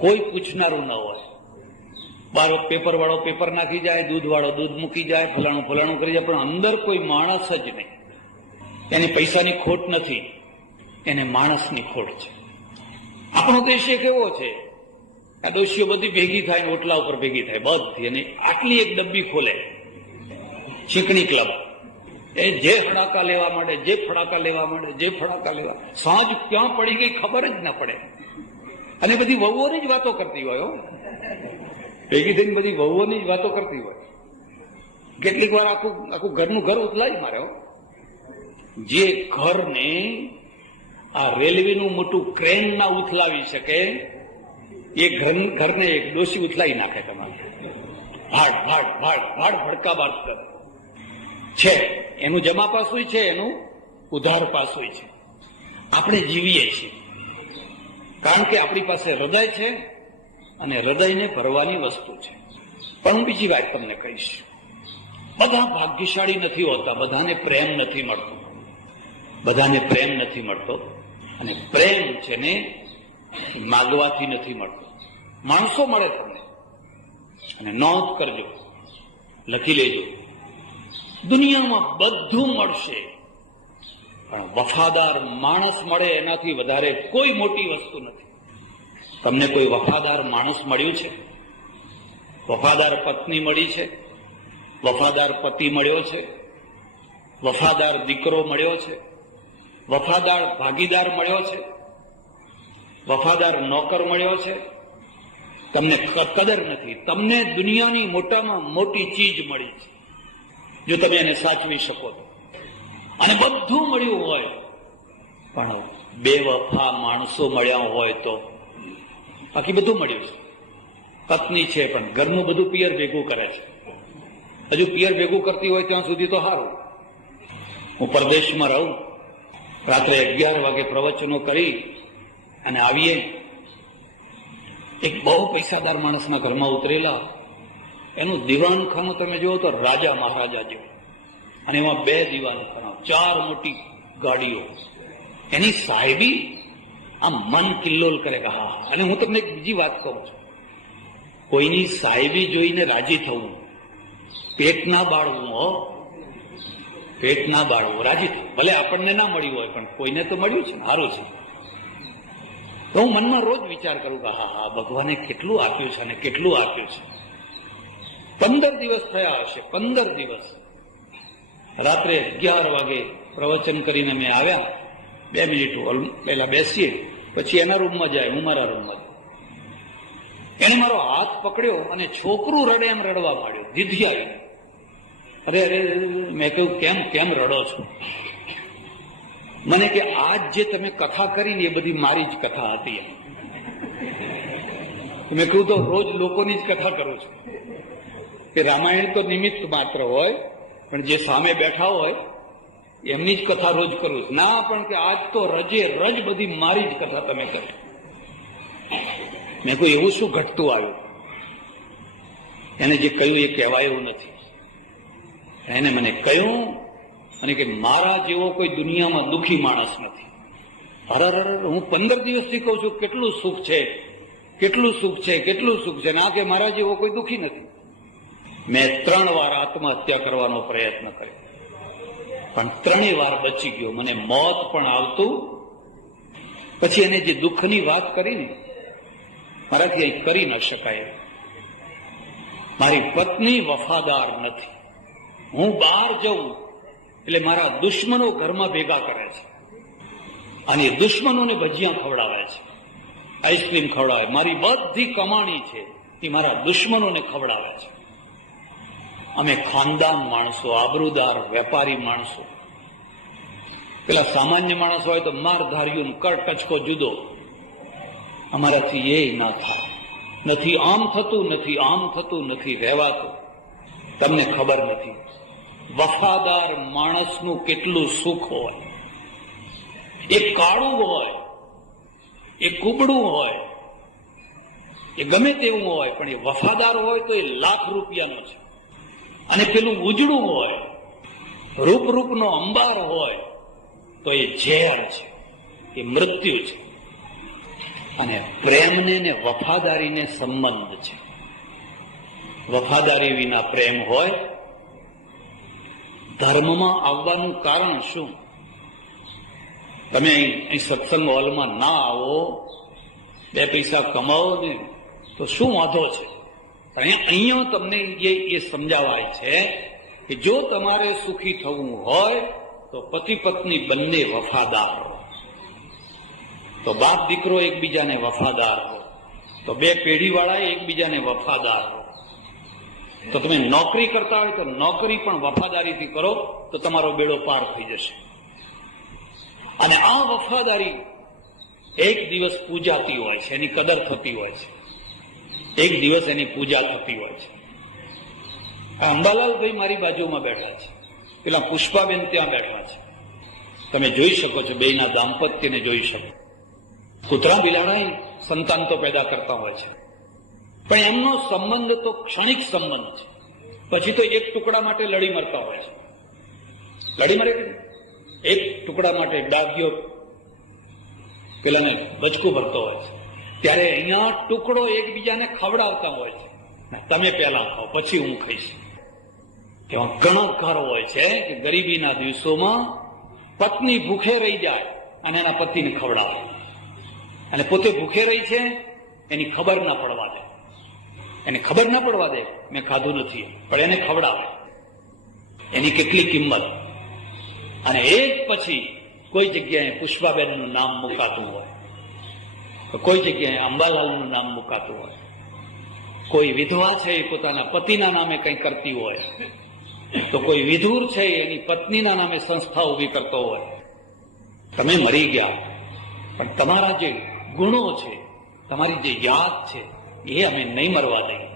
કોઈ પૂછનારું ન હોય. બાર પેપર વાળો પેપર નાખી જાય, દૂધ વાળો દૂધ મૂકી જાય, ફલાણું ફલાણું કરી જાય, પણ અંદર કોઈ માણસ જ નહીં. એને પૈસાની ખોટ નથી, એને માણસની ખોટ છે. આપણો દેશ એક એવો છે, આ ડોશીઓ બધી ભેગી થાય ને ઓટલા ઉપર ભેગી થાય બધી, અને આટલી એક ડબ્બી ખોલે, ચીકણી ક્લબ. એ જે ફડાકા લેવા માંડે, જે ફડાકા લેવા માંડે, જે ફડાકા લેવા, સાંજ ક્યાં પડી ગઈ ખબર જ ના પડે. અને બધી વહુઓની જ વાતો કરતી હોય, ભેગી થઈને બધી વહુઓની જ વાતો કરતી હોય. કેટલીક વાર આખું ઘરનું ઘર ઉથલાઈ મારે. જે ઘરને આ રેલવેનું મોટું ક્રેન ના ઉથલાવી શકે, એ ઘરને એક ડોશી ઉથલાઈ નાખે. તમારે ભાડ ભાડ ભાડ ભાડ ભડકા બાદ કરે છે. એનું જમા પાસું છે, એનું ઉધાર પાસું છે. આપણે જીવીએ છીએ કારણ કે આપણી પાસે હૃદય છે, અને હૃદયને ભરવાની વસ્તુ છે. પણ હું બીજી વાત તમને કહીશ, બધા ભાગ્યશાળી નથી હોતા, બધાને પ્રેમ નથી મળતો. બધાને પ્રેમ નથી મળતો, અને પ્રેમ છે ને માગવાથી નથી મળતો. માણસો મળે તમને, અને નોંધ કરજો, લખી લેજો, દુનિયામાં બધું મળશે, પણ વફાદાર માણસ મળે એનાથી વધારે કોઈ મોટી વસ્તુ નથી. તમને કોઈ વફાદાર માણસ મળ્યું છે? વફાદાર પત્ની મળી છે? વફાદાર પતિ મળ્યો છે? વફાદાર દીકરો મળ્યો છે? વફાદાર ભાગીદાર મળ્યો છે? વફાદાર નોકર મળ્યો છે? તમને કદર નથી. તમને દુનિયાની મોટામાં મોટી ચીજ મળી છે, જો તમે એને સાચવી શકો તો. અને બધું મળ્યું હોય, પણ બેવફા માણસો મળ્યા હોય તો. બાકી બધું મળ્યું છે. પત્ની છે પણ ઘરનું બધું પિયર ભેગું કરે છે. હજુ પિયર ભેગું કરતી હોય ત્યાં સુધી તો સારું. હું પરદેશમાં રહું, રાત્રે 11 વાગે પ્રવચનો કરી અને આવીએ, એક બહુ પૈસાદાર માણસના ઘરમાં ઉતરેલા. એનું દીવાનખાનું તમે જુઓ તો રાજા મહારાજા જેવું, અને એમાં 2 દીવાનખાના, 4 મોટી ગાડીઓ, એની સાહેબી આમ મન કિલ્લોલ કરે કે હા. અને હું તમને એક બીજી વાત કહું છું, કોઈની સાહેબી જોઈને રાજી થવું, પેટ ના બાળવું હો, પેટ ના બાળવું, રાજી થવું. ભલે આપણને ના મળ્યું હોય પણ કોઈને તો મળ્યું છે, સારું છે. તો હું મનમાં રોજ વિચાર કરું કે હા હા ભગવાને કેટલું આપ્યું છે અને કેટલું આપ્યું છે. 15 દિવસ થયા હશે, 15 દિવસ. રાત્રે 11 વાગે પ્રવચન કરીને મેં આવ્યા, 2 મિનિટ પહેલા બેસીએ, પછી એના રૂમમાં જાય, હું મારા રૂમમાં. એને મારો હાથ પકડ્યો અને છોકરું રડે એમ રડવા માંડ્યો, દીધિયા. અરે અરે, મેં કહ્યું કેમ કેમ રડો છો? મને કે આજ જે તમે કથા કરીને એ બધી મારી જ કથા હતી. મેં કહ્યું તો રોજ લોકોની જ કથા કરું છું કે રામાયણ તો નિમિત્ત માત્ર હોય, પણ જે સામે બેઠા હોય એમની જ કથા રોજ કરું છું. ના, પણ કે આજ તો રજે રજ બધી મારી જ કથા તમે કરી. મેં કહ્યું એવું શું ઘટતું આવ્યું? એને જે કહ્યું એ કહેવાય એવું નથી. એને મને કહ્યું અને કે મારા જેવો કોઈ દુનિયામાં દુઃખી માણસ નથી. અરે હું 15 દિવસથી કહું છું કેટલું સુખ છે, કેટલું સુખ છે, કેટલું સુખ છે. ના કે મારા જેવો કોઈ દુઃખી નથી. મેં 3 વાર આત્મહત્યા કરવાનો પ્રયત્ન કર્યો, પણ 3 વાર બચી ગયો. મને મોત પણ આવતું. પછી એને જે દુઃખની વાત કરીને મારાથી અહીં કરી ન શકાય. મારી પત્ની વફાદાર નથી. હું બહાર જઉં એટલે મારા દુશ્મનો ઘરમાં ભેગા કરે છે અને દુશ્મનોને ભજીયા ખવડાવે છે, આઈસ્ક્રીમ ખવડાવે. મારી બધી કમાણી છે એ મારા દુશ્મનોને ખવડાવે છે. અમે ખાનદાન માણસો, આબરૂદાર વેપારી માણસો. પેલા સામાન્ય માણસ હોય તો મારધાર્યું કચકો જુદો. અમારાથી એ ના થાય. નથી આમ થતું, નથી આમ થતું, નથી રહેવાતું. તમને ખબર નથી વફાદાર માણસનું કેટલું સુખ હોય. એ કાળું હોય, એ કુબડું હોય, એ ગમે તેવું હોય, પણ એ વફાદાર હોય તો એ લાખ રૂપિયાનો છે. અને પેલું ઉજળું હોય, રૂપનો અંબાર હોય તો એ ઝેર છે, એ મૃત્યુ છે. અને પ્રેમને ને વફાદારીને સંબંધ છે. વફાદારી વિના પ્રેમ હોય. ધર્મમાં આવવાનું કારણ શું? તમે અહીં સત્સંગ હોલમાં ના આવો, 2 પૈસા કમાવો ને તો શું વાંધો છે? અહીંયા તમને એ સમજાવાય છે કે જો તમારે સુખી થવું હોય તો પતિ પત્ની બંને વફાદાર હો, તો બાપ દીકરો એકબીજાને વફાદાર હો, તો 2 પેઢીવાળા એકબીજાને વફાદાર હો. તો તમે નોકરી કરતા હોય તો નોકરી પણ વફાદારીથી કરો તો તમારો બેડો પાર થઈ જશે. અને આ વફાદારી એક દિવસ પૂજાતી હોય છે, એની કદર થતી હોય છે, એક દિવસ એની પૂજા થતી હોય છે. આ અંબાલાલભાઈ મારી બાજુમાં બેઠા છે, પેલા પુષ્પાબેન ત્યાં બેઠા છે. તમે જોઈ શકો છો, બેયના દાંપત્યને જોઈ શકો. કૂતરા બિલાડા સંતાન તો પેદા કરતા હોય છે, પણ એમનો સંબંધ તો ક્ષણિક સંબંધ છે. પછી તો એક ટુકડા માટે લડી મરતા હોય છે. લડી મરે કે એક ટુકડા માટે ડાઘ્યો પેલાને બચકું ભરતો હોય છે. ત્યારે અહીંયા ટુકડો એકબીજાને ખવડાવતા હોય છે. તમે પહેલા ખાઓ પછી હું ખાઈશ. એવા ઘણા ઘર હોય છે કે ગરીબીના દિવસોમાં પત્ની ભૂખે રહી જાય અને એના પતિને ખવડાવે, અને પોતે ભૂખે રહી છે એની ખબર ના પડવા દે. એને ખબર ના પડવા દે મેં ખાધું નથી, પણ એને ખવડાવે. એની કેટલી કિંમત. અને એક પછી કોઈ જગ્યાએ પુષ્પાબેનનું નામ મુકાતું હોય, કોઈ જગ્યાએ અંબાલાલનું નામ મુકાતું હોય, કોઈ વિધવા છે એ પોતાના પતિના નામે કંઈ કરતી હોય, તો કોઈ વિધુર છે એની પત્નીના નામે સંસ્થા ઊભી કરતો હોય. તમે મરી ગયા પણ તમારા જે ગુણો છે, તમારી જે યાદ છે એ અમે નહીં મરવા દઈએ.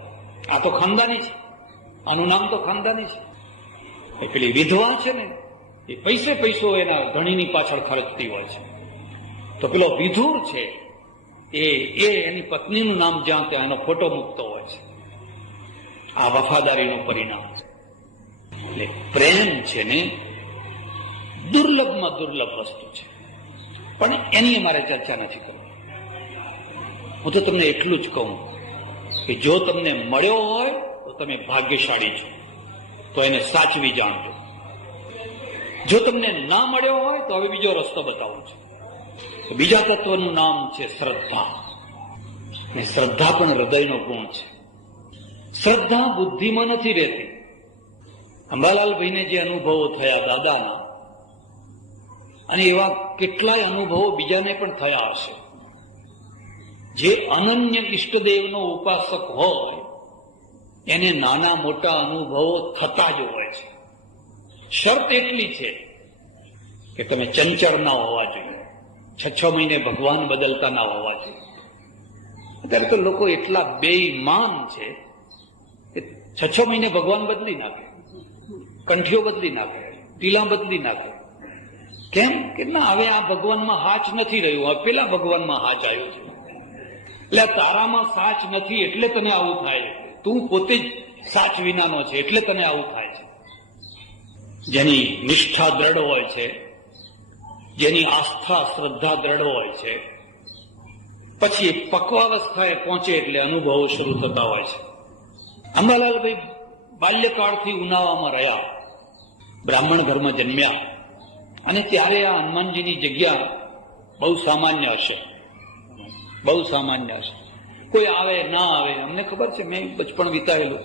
આ તો ખાનદાની છે, આનું નામ તો ખાનદાની છે. એ પેલી વિધવા છે ને એ પૈસો એના ધણીની પાછળ ખર્ચતી હોય છે, તો પેલો વિધુર છે એ એની પત્નીનું નામ જ્યાં ત્યાં એનો ફોટો મૂકતો હોય છે. આ વફાદારીનું પરિણામ છે. એટલે પ્રેમ છે ને દુર્લભમાં દુર્લભ વસ્તુ છે. પણ એની અમારે ચર્ચા નથી કરવી. હું તો તમને એટલું જ કહું કે જો તમને મળ્યો હોય તો તમે ભાગ્યશાળી છો, તો એને સાચવી જાણજો. જો તમને ના મળ્યો હોય તો હવે બીજો રસ્તો બતાવું છું. બીજા તત્વનું નામ છે શ્રદ્ધા. અને શ્રદ્ધા પણ હૃદયનો ગુણ છે. શ્રદ્ધા બુદ્ધિમાં નથી રહેતી. અંબાલાલભાઈને જે અનુભવો થયા દાદાના, અને એવા કેટલાય અનુભવો બીજાને પણ થયા હશે. જે અનન્ય ઈષ્ટદેવનો ઉપાસક હોય એને નાના મોટા અનુભવો થતા જ હોય છે. શરત એટલી છે કે તમે ચંચળ ના હોવા જોઈએ, 6 મહિને ભગવાન બદલતા ના હોવા જોઈએ. અત્યારે તો લોકો એટલા બેઈમાન છે કે 6 મહિને ભગવાન બદલી નાખે, કંઠીઓ બદલી નાખે, ટીલા બદલી નાખે. કેમ કે ના, હવે આ ભગવાનમાં હાચ નથી રહ્યું, હવે પેલા ભગવાનમાં હાચ આવ્યો છે. એટલે તારામાં સાચ નથી એટલે તને આવું થાય છે. તું પોતે જ સાચ વિનાનો છે એટલે તને આવું થાય છે. જેની નિષ્ઠા દ્રઢ હોય છે, જેની આસ્થા શ્રદ્ધા દ્રઢ હોય છે, પછી પક્વાવસ્થાએ પહોંચે એટલે અનુભવો શરૂ થતા હોય છે. અંબાલાલભાઈ બાલ્યકાળથી ઉનાવામાં રહ્યા, બ્રાહ્મણ ઘરમાં જન્મ્યા, અને ત્યારે આ હનુમાનજીની જગ્યા બહુ સામાન્ય હશે, બહુ સામાન્ય હશે. કોઈ આવે ના આવે અમને ખબર છે, મેં બચપણ વિતાયેલું.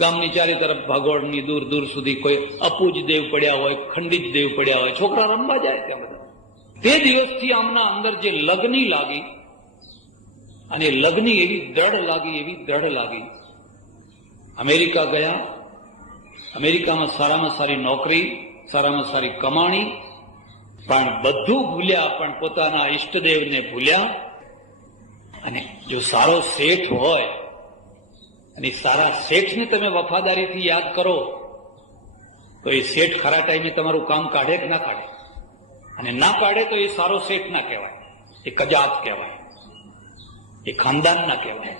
ગામની ચારે તરફ ભાગોળની દૂર દૂર સુધી કોઈ અપૂજ દેવ પડ્યા હોય, ખંડિત દેવ પડ્યા હોય, છોકરા રમવા જાય ત્યાં બધા. તે દિવસથી આમના અંદર જે લગ્ની લાગી, અને લગ્ની એવી દ્રઢ લાગી, એવી દ્રઢ લાગી. અમેરિકા ગયા, અમેરિકામાં સારામાં સારી નોકરી, સારામાં સારી કમાણી, પણ બધું ભૂલ્યા, પણ પોતાના ઈષ્ટદેવને ભૂલ્યા. અને જો સારો શેઠ હોય અને સારા શેઠને તમે વફાદારીથી યાદ કરો તો એ શેઠ ખરા ટાઈમે તમારું કામ કાઢે કે ના કાઢે, અને ના કાઢે તો એ સારો શેઠ ના કહેવાય, એ કજાત કહેવાય, એ ખાનદાન ના કહેવાય.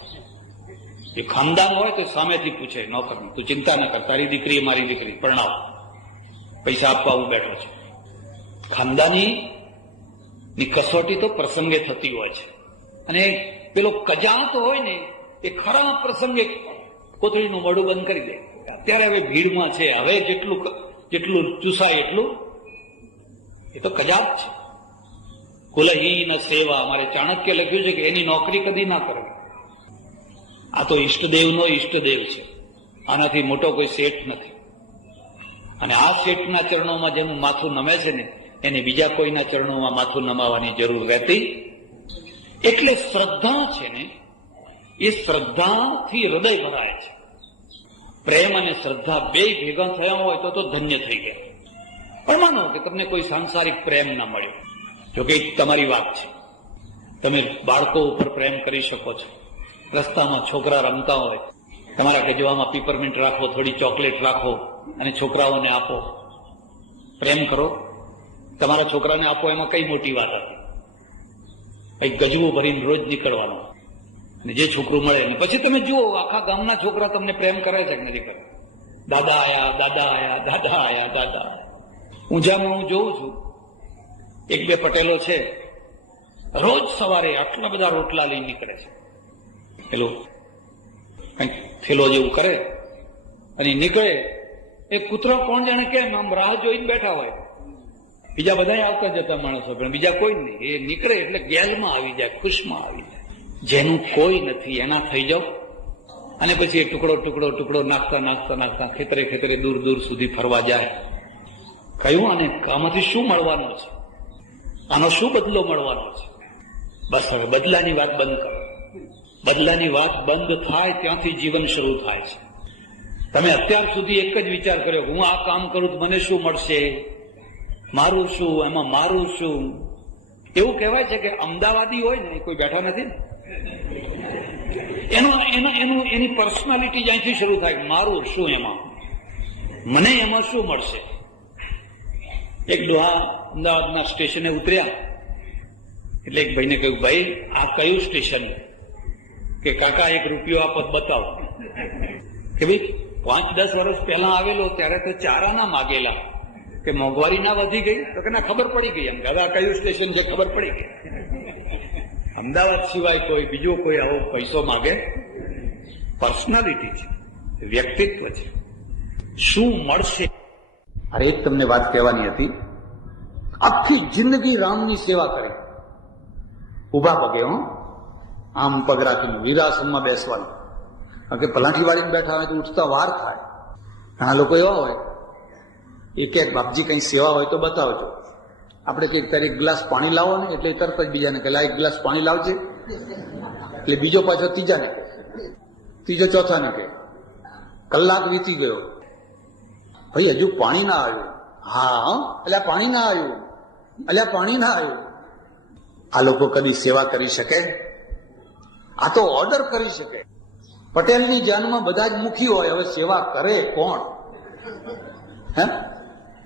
એ ખાનદાન હોય તો સામેથી પૂછે નોકરને, તું ચિંતા ના કર, તારી દીકરી મારી દીકરી, પરણાવ, પૈસા આપવા હું બેઠો છું. ખાનદાની ની કસોટી તો પ્રસંગે થતી હોય છે. અને પેલો કજાત હોય ને એ ખરા પ્રસંગે કોથળીનું મોઢું બંધ કરી દે. અત્યારે હવે ભીડમાં છે, હવે જેટલું ચૂસાય એટલું, એ તો કજાત છે. કુલહીન સેવા, અમારે ચાણક્ય લખ્યું છે કે એની નોકરી કદી ના કરવી. આ તો ઈષ્ટદેવનો ઈષ્ટદેવ છે, આનાથી મોટો કોઈ શેઠ નથી. અને આ શેઠના ચરણોમાં જેનું માથું નમે છે ને એને બીજા કોઈના ચરણોમાં માથું નમાવાની જરૂર રહેતી. એટલે શ્રદ્ધા છે ને, એ શ્રદ્ધાથી હૃદય ભરાય છે. પ્રેમ અને શ્રદ્ધા બે ભેગા થયા હોય તો ધન્ય થઈ ગયા. પણ માનો કે તમને કોઈ સાંસારિક પ્રેમ ના મળ્યો, જોકે તમારી વાત છે, તમે બાળકો ઉપર પ્રેમ કરી શકો છો. રસ્તામાં છોકરા રમતા હોય, તમારા ગજવામાં પીપરમિન્ટ રાખો, થોડી ચોકલેટ રાખો અને છોકરાઓને આપો, પ્રેમ કરો. તમારા છોકરાને આપો એમાં કઈ મોટી વાત હતી? કઈ ગજવું ભરીને રોજ નીકળવાનું, અને જે છોકરું મળે ને પછી તમે જુઓ આખા ગામના છોકરા તમને પ્રેમ કરે છે કે નથી કરે? દાદા આયા, દાદા આયા, દાદા આયા, દાદા. ઊંઝામાં હું જોઉં છું, 1-2 પટેલો છે, રોજ સવારે આટલા બધા રોટલા લઈને નીકળે છે. પેલું કઈક થેલો જેવું કરે અને નીકળે. એક કૂતરો કોણ જાણે કેમ આમ રાહ જોઈને બેઠા હોય, બીજા બધા આવતા જતા માણસો, પણ બીજા કોઈ નહીં. એ નીકળે એટલે ગેલમાં આવી જાય, ખુશમાં આવી જાય. જેનું કોઈ નથી એના થઈ જાવ, અને પછી એ ટુકડો નાખતા નાખતા નાખતા ખેતરે ખેતરે દૂર દૂર સુધી ફરવા જાય. કયું આને આમાંથી શું મળવાનું છે? આનો શું બદલો મળવાનો છે? બસ હવે બદલાની વાત બંધ કરો. બદલાની વાત બંધ થાય ત્યાંથી જીવન શરૂ થાય છે. તમે અત્યાર સુધી એક જ વિચાર કર્યો, હું આ કામ કરું તો મને શું મળશે, મારું શું, એમાં મારું શું. એવું કહેવાય છે કે અમદાવાદી હોય ને, કોઈ બેઠા નથી ને, એની પર્સનાલિટી જ્યાંથી શરૂ થાય, મારું શું એમાં, મને એમાં શું મળશે. એક ડોહા અમદાવાદના સ્ટેશને ઉતર્યા એટલે એક ભાઈને કહ્યું, ભાઈ આ કયું સ્ટેશન? કે કાકા 1 રૂપિયો આપત બતાવો. કે ભાઈ 5-10 વર્ષ પહેલા આવેલો ત્યારે તો ચારાના માગેલા, કે મોંઘવારી ના વધી ગઈ? તો કે ના, ખબર પડી ગઈ. એમ હવે આ કયું સ્ટેશન છે ખબર પડી ગઈ. અમદાવાદ સિવાય કોઈ બીજો કોઈ આવો પૈસો માગે? પર્સનાલિટી છે, વ્યક્તિત્વ છે. શું મળશે? અરે એક તમને વાત કહેવાની હતી. આખી જિંદગી રામની સેવા કરી, ઉભા પગે, આમ પગ રાખીને વીરાસનમાં બેસવાનું. કારણ કે પલાઠી વાળીને બેઠા હોય તો ઉઠતા વાર થાય. ઘણા લોકો એવા હોય એ કે બાપજી કઈ સેવા હોય તો બતાવજો. આપણે કઈક તારે એક ગ્લાસ પાણી લાવો ને એટલે તરત જ બીજાને કે એક ગ્લાસ પાણી લાવજે, એટલે બીજો પાછો ત્રીજાને કહે, ત્રીજો ચોથાને કહે. કલાક વીતી ગયો, ભાઈ હજુ પાણી ના આવ્યું. હા, એટલે પાણી ના આવ્યું, એટલે પાણી ના આવ્યું. આ લોકો કદી સેવા કરી શકે? આ તો ઓર્ડર કરી શકે. પટેલની જાનમાં બધા જ મુખી હોય, હવે સેવા કરે કોણ? હે,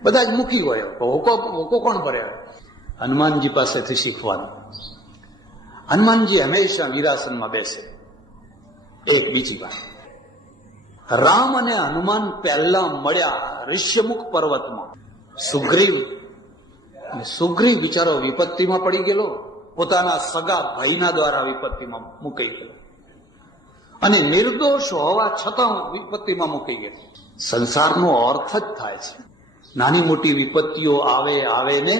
બધા જ મુખી હોય, હોકો કોણ ભરે? હનુમાનજી પાસેથી શીખવાનું. હનુમાનજી હંમેશા વીરાસનમાં બેસે. એક બીજી વાત, રામ અને હનુમાન પહેલા મળ્યા ઋષ્યમુખ પર્વતમાં. સુગ્રીવ બિચારો વિપત્તિમાં પડી ગયેલો, પોતાના સગા ભાઈના દ્વારા વિપત્તિમાં મુકાઈ ગયેલો, અને નિર્દોષ હોવા છતાં વિપત્તિમાં મૂકી ગયેલો. સંસારનો અર્થ જ થાય છે, નાની મોટી વિપત્તિઓ આવે ને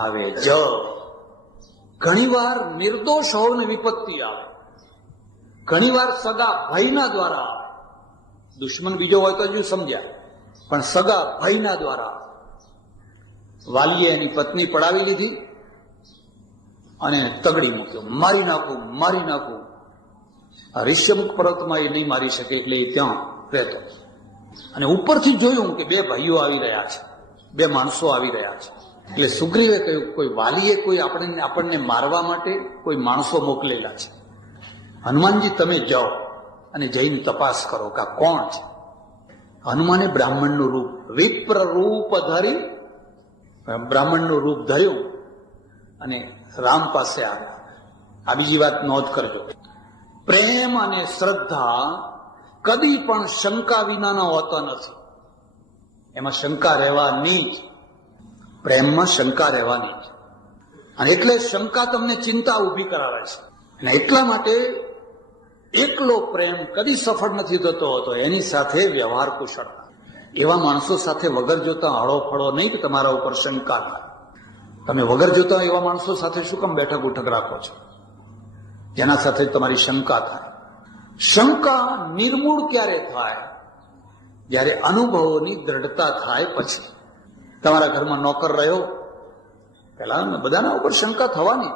આવે જ. ઘણી વાર નિર્દોષ હોવને વિપત્તિ આવે, ઘણી વાર સગા ભાઈના દ્વારા આવે. દુશ્મન બીજો હોય તો હજુ સમજ્યા, પણ સગા ભાઈના દ્વારા. વાલીએ એની પત્ની પડાવી લીધી અને તગડી મૂક્યો, મારી નાખું, મારી નાખું. ઋષ્યમુખ પર્વતમાં એ નહીં મારી શકે એટલે એ ત્યાં રહેતો. અને ઉપરથી જોયું કે બે ભાઈઓ આવી રહ્યા છે, બે માણસો આવી રહ્યા છે. એટલે સુગ્રીવે કહ્યું, કોઈ વાલીએ કોઈ આપણને મારવા માટે કોઈ માણસો મોકલેલા છે. હનુમાનજી તમે જાઓ અને જઈને તપાસ કરો કે આ કોણ છે. હનુમાને બ્રાહ્મણનું રૂપ, વિપ્ર રૂપ ધરી, બ્રાહ્મણનું રૂપ ધર્યું અને રામ પાસે આવ્યા. આ બીજી વાત નોંધ કરજો, પ્રેમ અને શ્રદ્ધા કદી પણ શંકા વિનાના હોતા નથી. એમાં શંકા રહેવાની જ, પ્રેમમાં શંકા રહેવાની જ. અને એટલે શંકા તમને ચિંતા ઊભી કરાવે છે. અને એટલા માટે એકલો પ્રેમ કદી સફળ નથી થતો હોતો, એની સાથે વ્યવહાર કુશળતા. એવા માણસો સાથે વગર જોતા હળો ફળો નહીં કે તમારા ઉપર શંકા થાય. તમે વગર જોતા એવા માણસો સાથે શું કામ બેઠક ઉઠક રાખો છો, જેના સાથે તમારી શંકા થાય. શંકા નિર્મૂળ ક્યારે થાય? જ્યારે અનુભવોની દ્રઢતા થાય પછી. તમારા ઘરમાં નોકર રહ્યો, પેલા બધાના ઉપર શંકા થવાની,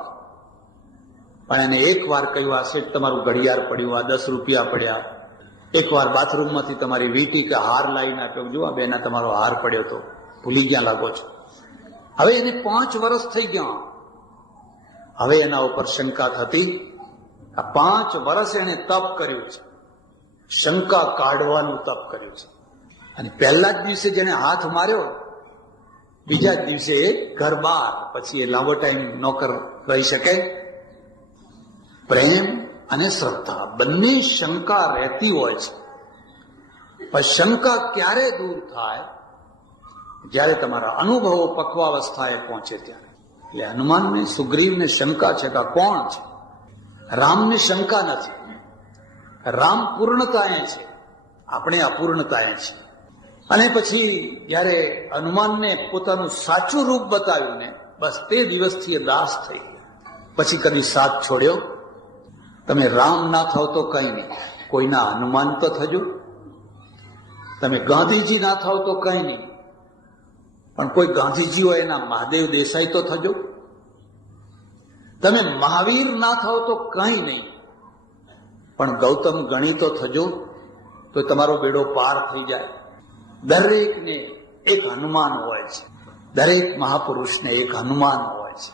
પણ એને એક વાર કહ્યું આ સેટ તમારું ઘડિયાળ પડ્યું, આ 10 રૂપિયા પડ્યા. એકવાર બાથરૂમમાંથી તમારી વીંટી કે હાર લાવીને આપ્યો, જો આ બેના તમારો હાર પડ્યો તો ભૂલી ગયા લાગો છો. હવે એને 5 વર્ષ થઈ ગયા, હવે એના ઉપર શંકા થતી. આ 5 વર્ષ એને તપ કર્યું છે, શંકા કાઢવાનું તપ કર્યું છે. અને પહેલા જ દિવસે જેને હાથ માર્યો, બીજા જ દિવસે ઘર બહાર. પછી એ લાંબો ટાઈમ નોકર રહી શકે? પ્રેમ અને શ્રદ્ધા બંને શંકા રહેતી હોય છે, પણ શંકા ક્યારે દૂર થાય? જ્યારે તમારા અનુભવો પક્વાવસ્થાએ પહોંચે ત્યારે. એટલે હનુમાનને, સુગ્રીવને શંકા છે કે કોણ છે. રામને શંકા નથી. રામ પૂર્ણતાએ છે, આપણે અપૂર્ણતાએ છે. અને પછી જયારે હનુમાનને પોતાનું સાચું રૂપ બતાવ્યું ને, બસ તે દિવસથી એ દાસ થઈ ગયા. પછી કદી સાથ છોડ્યો? તમે રામ ના થાવ તો કઈ નહીં, કોઈના હનુમાન તો થજો. તમે ગાંધીજી ના થાવ તો કઈ નહીં, પણ કોઈ ગાંધીજી હોય એના મહાદેવ દેસાઈ તો થજો. તમે મહાવીર ના થાવ તો કઈ નહીં, પણ ગૌતમ ગણી તો થજો, તો તમારો બેડો પાર થઈ જાય. દરેકને એક હનુમાન હોય છે, દરેક મહાપુરુષને એક હનુમાન હોય છે,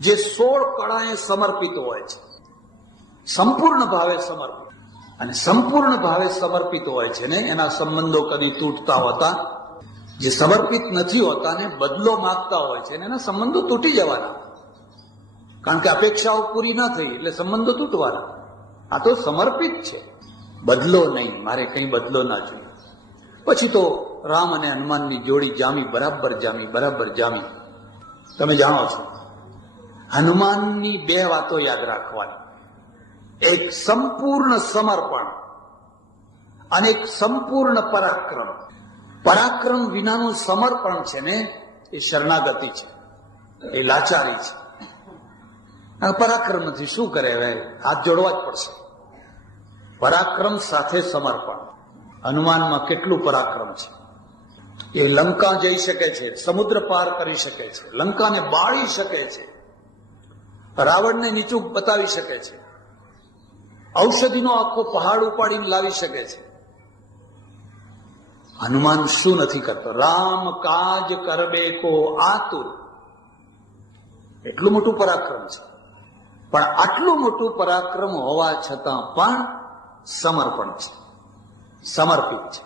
જે 16 કળાએ સમર્પિત હોય છે, સંપૂર્ણ ભાવે સમર્પિત. અને સંપૂર્ણ ભાવે સમર્પિત હોય છે ને એના સંબંધો કદી તૂટતા હોતા. જે સમર્પિત નથી હોતા ને બદલો માંગતા હોય છે ને એના સંબંધો તૂટી જવાના, કારણ કે અપેક્ષાઓ પૂરી ના થઈ એટલે સંબંધો તૂટવાના. આ તો સમર્પિત છે, બદલો નહીં, મારે કઈ બદલો ના જોઈએ. પછી તો રામ અને હનુમાનની જોડી જામી, બરાબર જામી. તમે જાણો છો, હનુમાનની બે વાતો યાદ રાખવાની. એક સંપૂર્ણ સમર્પણ અને એક સંપૂર્ણ પરાક્રમ. પરાક્રમ વિનાનું સમર્પણ છે ને એ શરણાગતિ છે, એ લાચારી છે. અને પરાક્રમ નથી, શું કરે? હવે હાથ જોડવા જ પડશે. પરાક્રમ સાથે સમર્પણ. હનુમાનમાં કેટલું પરાક્રમ છે! એ લંકા જઈ શકે છે, સમુદ્ર પાર કરી શકે છે, લંકાને બાળી શકે છે, રાવણને નીચું બતાવી શકે છે, ઔષધિનો આખો પહાડ ઉપાડીને લાવી શકે છે. હનુમાન શું નથી કરતો? રામ કાજ કરબે કો આતુર. એટલું મોટું પરાક્રમ છે. પણ આટલું મોટું પરાક્રમ હોવા છતાં પણ સમર્પણ છે, સમર્પિત છે.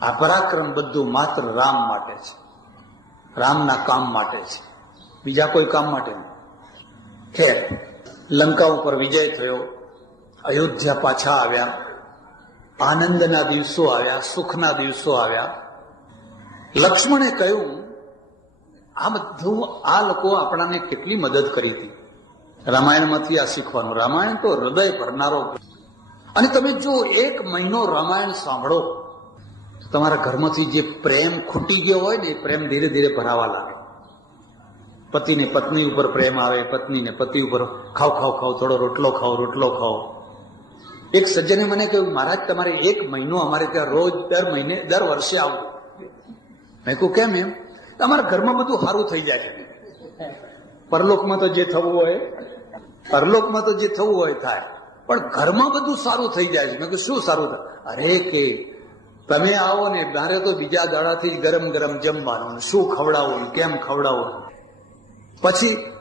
આ પરાક્રમ બધું માત્ર રામ માટે છે, રામના કામ માટે છે, બીજા કોઈ કામ માટે નહીં. ખેર, લંકા ઉપર વિજય થયો, અયોધ્યા પાછા આવ્યા, આનંદના દિવસો આવ્યા, સુખના દિવસો આવ્યા. લક્ષ્મણે કહ્યું, આ બધું આ લોકો આપણાને કેટલી મદદ કરી હતી. રામાયણમાંથી આ શીખવાનું. રામાયણ તો હૃદય ભરનારો. અને તમે જો 1 મહિનો રામાયણ સાંભળો તો તમારા ઘરમાંથી જે પ્રેમ ખૂટી ગયો હોય ને એ પ્રેમ ધીરે ધીરે ભરાવા લાગે. પતિને પત્ની ઉપર પ્રેમ આવે, પત્નીને પતિ ઉપર ખાવ થોડો રોટલો ખાઓ. એક સજ્જને મને કહ્યું, મહારાજ તમારે 1 મહિનો અમારે ત્યાં રોજ દર વર્ષે આવવું. મેં કહ્યું કેમ? એમ, અમારા ઘરમાં બધું સારું થઈ જાય છે. પરલોકમાં તો જે થવું હોય થાય, પણ ઘરમાં બધું સારું થઈ જાય છે. મેં કહ્યું શું સારું થાય? અરે કે તમે આવો ને મારે તો બીજા દાડાથી જ ગરમ જમવાનું, શું ખવડાવવું, કેમ ખવડાવવું.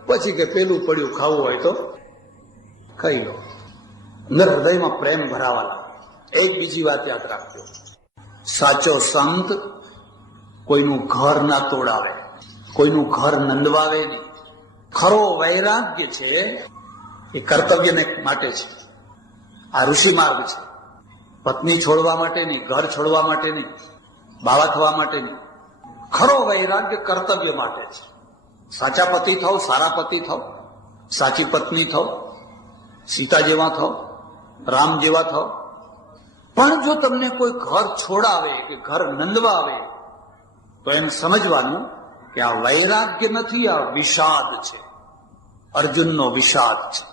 પછી કે પેલું પડ્યું ખાવું હોય તો ખાઈ લો. અંદર હૃદયમાં પ્રેમ ભરાવા લાગે. એક બીજી વાત યાદ રાખજો, સાચો સંત કોઈનું ઘર ના તોડાવે, કોઈનું ઘર નંદવાવે નહીં. ખરો વૈરાગ્ય છે એ કર્તવ્યને માટે છે. આ ઋષિ માર્ગ છે. પત્ની છોડવા માટે નહીં, ઘર છોડવા માટે નહીં, બાવા થવા માટે નહીં. ખરો વૈરાગ્ય કર્તવ્ય માટે છે. સાચા પતિ થાવ, સારા પતિ થાવ, સાચી પત્ની થાવ, સીતા જેવા થાવ, રામ જેવા થાવ. પણ જો તમને કોઈ ઘર છોડાવે કે ઘર નંદવાવે તો એમ સમજવાનું કે આ વૈરાગ્ય નથી, આ વિષાદ છે. અર્જુનનો વિષાદ છે,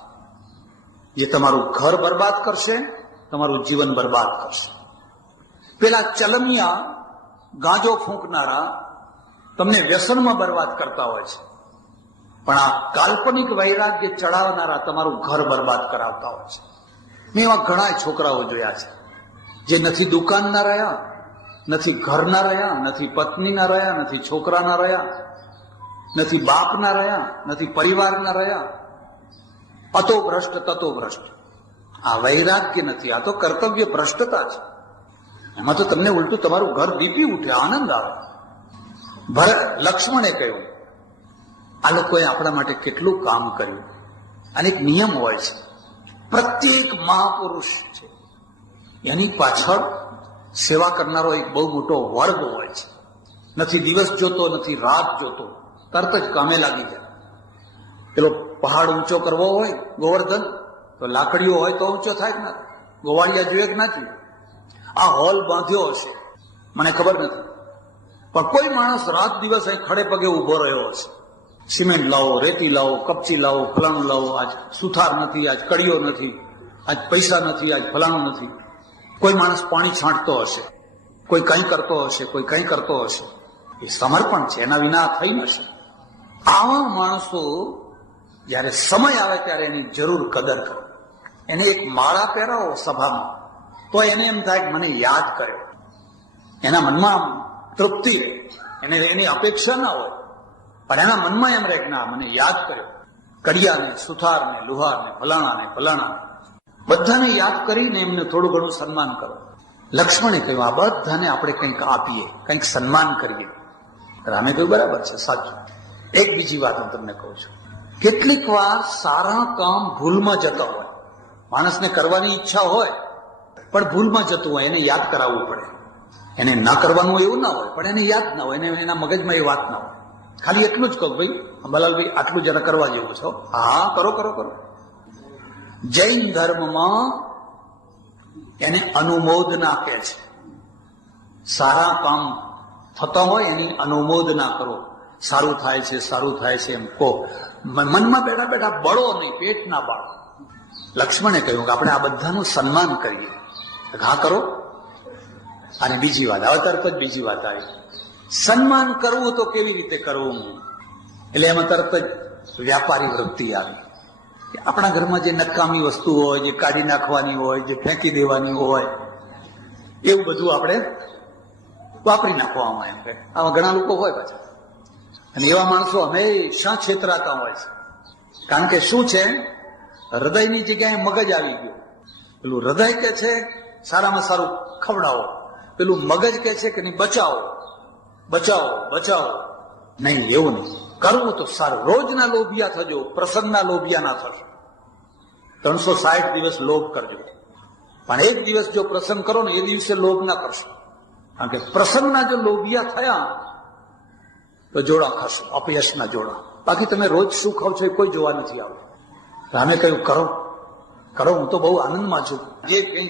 જે તમારું ઘર બરબાદ કરશે, તમારું જીવન બરબાદ કરશે. પેલા ચલમિયા ગાંજો ફૂંકનારા તમને વ્યસનમાં બરબાદ કરતા હોય છે, પણ આ કાલ્પનિક વૈરાગ્ય ચડાવનારા તમારું ઘર બરબાદ કરાવતા હોય છે. મેં એવા ઘણા છોકરાઓ જોયા છે જે નથી દુકાનના રહ્યા, નથી ઘરના રહ્યા, નથી પત્નીના રહ્યા, નથી છોકરાના રહ્યા, નથી બાપના રહ્યા, નથી પરિવારના રહ્યા. અતો ભ્રષ્ટ તતો ભ્રષ્ટ. આ વૈરાગ્ય નથી, આ તો કર્તવ્ય ભ્રષ્ટતા છે. એમાં તો તમને ઉલટું તમારું ઘર દીપી ઉઠે, આનંદ આવે. લક્ષ્મણે કહ્યું, આ લોકોએ આપણા માટે કેટલું કામ કર્યું. અને એક નિયમ હોય છે, પ્રત્યેક મહાપુરુષ છે એની પાછળ સેવા કરનારો એક બહુ મોટો વર્ગ હોય છે. નથી દિવસ જોતો, નથી રાત જોતો, તરત જ કામે લાગી જાય. પેલો પહાડ ઊંચો કરવો હોય ગોવર્ધન, તો લાકડીઓ હોય તો ઊંચો થાય જ ના. ગોવાળિયા જોઈએ કે ના જોઈએ? આ હોલ બાંધ્યો હશે, મને ખબર નથી, પણ કોઈ માણસ રાત દિવસ અહીં ખડે પગે ઉભો રહ્યો હશે. સિમેન્ટ લાવો, રેતી લાવો, કપચી લાવો, ફલાણું લાવો. આજ સુથાર નથી, આજ કડીઓ નથી, આજ પૈસા નથી, આજ ફલાણું નથી. કોઈ માણસ પાણી છાંટતો હશે, કોઈ કંઈ કરતો હશે, કોઈ કંઈ કરતો હશે. એ સમર્પણ છે, એના વિના થઈ ન શકે. આવા માણસો જયારે સમય આવે ત્યારે એની જરૂર કદર કરો. એને એક માળા પહેરાવો સભામાં, તો એને એમ થાય કે મને યાદ કર્યો. એના મનમાં તૃપ્તિ રહે, એને એની અપેક્ષા ના હોય, પણ એના મનમાં એમ રહે કે ના, મને યાદ કર્યો. કડિયાને, સુથારને, લુહારને, ફલાણાને બધાને યાદ કરીને એમને થોડું ઘણું સન્માન કરો. લક્ષ્મણે કહ્યું, આ બધાને આપણે કંઈક આપીએ, કંઈક સન્માન કરીએ. રામે કહ્યું, બરાબર છે, સાચું. એક બીજી વાત હું તમને કહું છું, કેટલીક વાર સારા કામ ભૂલમાં જતા હોય. માણસને કરવાની ઈચ્છા હોય પણ ભૂલમાં જતું હોય, એને યાદ કરાવવું પડે. એને ના કરવાનું એવું ના હોય, પણ એને યાદ ના હોય, એને એના મગજમાં એ વાત ના હોય. ખાલી એટલું જ કહું, ભાઈ અંબાલાલભાઈ આટલું જરા કરવા જેવું છો. હા, કરો કરો કરો. જૈન ધર્મમાં એને અનુમોદના કહે છે. સારા કામ થતા હોય એની અનુમોદના કરો. સારું થાય છે, સારું થાય છે એમ કહો. મનમાં બેઠા બેઠા બળો નહીં, પેટ ના બાળો. લક્ષ્મણે કહ્યું કે આપણે આ બધાનું સન્માન કરીએ. હા કરો. અને બીજી વાત, હવે તરત જ બીજી વાત આવી, સન્માન કરવું તો કેવી રીતે કરવું? એટલે એમાં તરત જ વ્યાપારી વૃત્તિ આવી. આપણા ઘરમાં જે નકામી વસ્તુ હોય, જે કાઢી નાખવાની હોય, જે ફેંકી દેવાની હોય, એવું બધું આપણે વાપરી નાખવામાં એમ કે આવા ઘણા લોકો હોય પાછા. અને એવા માણસો હંમેશા છેતરાતા હોય છે. કારણ કે શું છે, હૃદયની જગ્યાએ મગજ આવી ગયું. પેલું હૃદય કે છે સારામાં સારું ખવડાવો, પેલું મગજ કે છે કે નહીં બચાવો બચાવો બચાવો. નહીં, એવું નહીં. કરવું તો સારું. રોજના લોભિયા થજો, પ્રસંગના લોભિયા ના થશો. 360 દિવસ લોભ કરજો, પણ એક દિવસ જો પ્રસંગ કરો ને એ દિવસે લોભ ના કરશો. કારણ કે પ્રસંગના જો લોભિયા થયા તો જોડા ખાશો, અપયશના જોડા. બાકી તમે રોજ શું ખાવ છો એ કોઈ જોવા નથી આવતું. રામે કહ્યું કરો કરો, હું તો બહુ આનંદમાં છું.